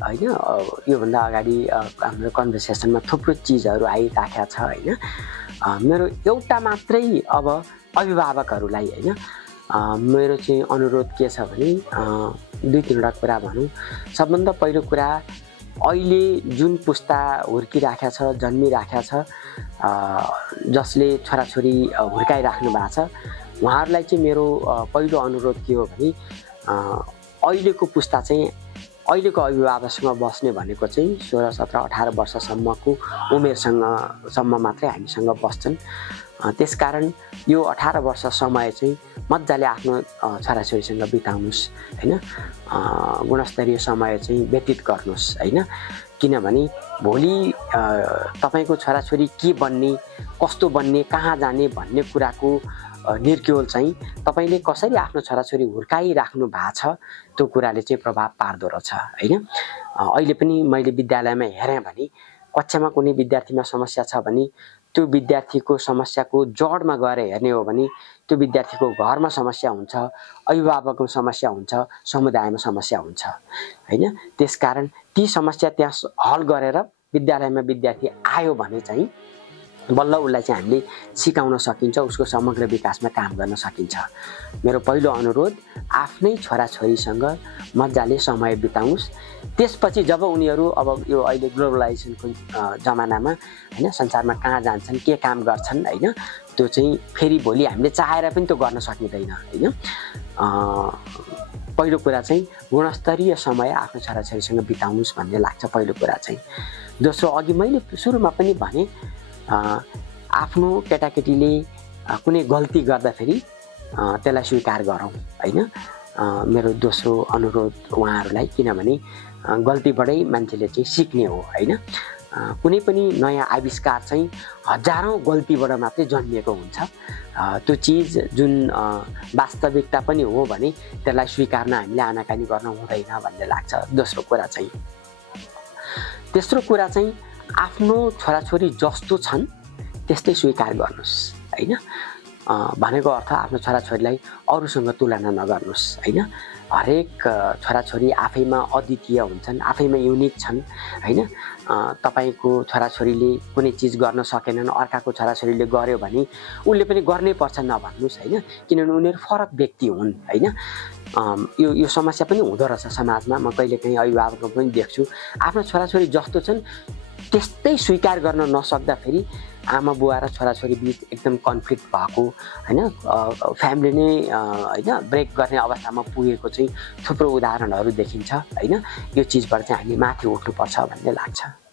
होइन योभन्दा अगाडि हाम्रो कन्भर्सेसनमा थुप्रो चिजहरू आइराखेको छ होइन। मेरो एउटा मात्रै अब अभिभावकहरूलाई होइन मेरो चाहिँ अनुरोध के छ भने 2-3वटा कुरा भनौँ। सबभन्दा पहिलो कुरा, अहिले जुन पुस्ता हुर्किराखेको छ, जन्मिराखेको छ, जसले छोराछोरी हुर्काइराख्नु भएको छ, उहाँहरूलाई चाहिँ मेरो पहिलो अनुरोध के हो भने अहिलेको पुस्ता चाहिँ अहिलेको अभिभावकसँग बस्ने भनेको चाहिँ 16, 17, 18 वर्षसम्मको उमेरसम्म मात्रै हामीसँग बस्छन्। त्यसकारण यो 18 वर्ष समय चाहिँ मजाले आफ्नो छोराछोरीसँग बिताउनुहोस् होइन। गुणस्तरीय समय चाहिँ व्यतीत गर्नुहोस् होइन। किनभने भोलि तपाईँको छोराछोरी के बन्ने, कस्तो बन्ने, कहाँ जाने भन्ने कुराको निर्क्योल चाहिँ तपाईँले कसरी आफ्नो छोराछोरी हुर्काइराख्नु भएको छ त्यो कुराले चाहिँ प्रभाव पार्दो रहेछ होइन। अहिले पनि मैले विद्यालयमा हेरेँ भने कक्षामा कुनै विद्यार्थीमा समस्या छ भने त्यो विद्यार्थीको समस्याको जडमा गएर हेर्ने हो भने त्यो विद्यार्थीको घरमा समस्या हुन्छ, अभिभावकको समस्या हुन्छ, समुदायमा समस्या हुन्छ होइन। त्यसकारण ती समस्या त्यहाँ हल गरेर विद्यालयमा विद्यार्थी आयो भने चाहिँ बल्ल उसलाई चाहिँ हामीले सिकाउन सकिन्छ, उसको समग्र विकासमा काम गर्न सकिन्छ। मेरो पहिलो अनुरोध, आफ्नै छोराछोरीसँग मजाले समय बिताउनुहोस्। त्यसपछि जब उनीहरू अब यो अहिले ग्लोबलाइजेसनको जमानामा होइन संसारमा कहाँ जान्छन्, के काम गर्छन् होइन, त्यो चाहिँ फेरि भोलि हामीले चाहेर पनि त्यो गर्न सकिँदैन होइन। पहिलो कुरा चाहिँ गुणस्तरीय समय आफ्नो छोराछोरीसँग बिताउनुहोस् भन्ने लाग्छ पहिलो कुरा चाहिँ। दोस्रो, अघि मैले सुरुमा पनि भने आफ्नो केटाकेटीले कुनै गल्ती गर्दाखेरि त्यसलाई स्वीकार गरौँ होइन। मेरो दोस्रो अनुरोध उहाँहरूलाई, किनभने गल्तीबाटै मान्छेले चाहिँ सिक्ने हो होइन। कुनै पनि नयाँ आविष्कार चाहिँ हजारौँ गल्तीबाट मात्रै जन्मिएको हुन्छ। त्यो चिज जुन वास्तविकता पनि हो भने त्यसलाई स्वीकार्न हामीले आनाकानी गर्न हुँदैन भन्ने लाग्छ दोस्रो कुरा चाहिँ। तेस्रो कुरा चाहिँ आफ्नो छोराछोरी जस्तो छन् त्यस्तै स्वीकार गर्नुहोस् होइन। भनेको अर्थ आफ्नो छोराछोरीलाई अरूसँग तुलना नगर्नुहोस् होइन। हरेक छोराछोरी आफैमा अद्वितीय हुन्छन्, आफैमा युनिक छन् होइन। तपाईँको छोराछोरीले कुनै चिज गर्न सकेनन्, अर्काको छोराछोरीले गर्यो भने उसले पनि गर्नै पर्छ नभन्नुहोस् होइन। किनभने उनीहरू फरक व्यक्ति हुन् होइन। यो समस्या पनि हुँदो रहेछ समाजमा। म कहिलेकाहीँ अभिभावकको पनि देख्छु, आफ्नो छोराछोरी जस्तो छन् त्यस्तै स्वीकार गर्न नसक्दाखेरि आमा बुवा र छोराछोरी बिच एकदम कन्फ्लिक्ट भएको होइन, फ्यामिली नै होइन ब्रेक गर्ने अवस्थामा पुगेको चाहिँ थुप्रो उदाहरणहरू देखिन्छ होइन। यो चिजबाट चाहिँ हामी माथि उठ्नुपर्छ भन्ने लाग्छ।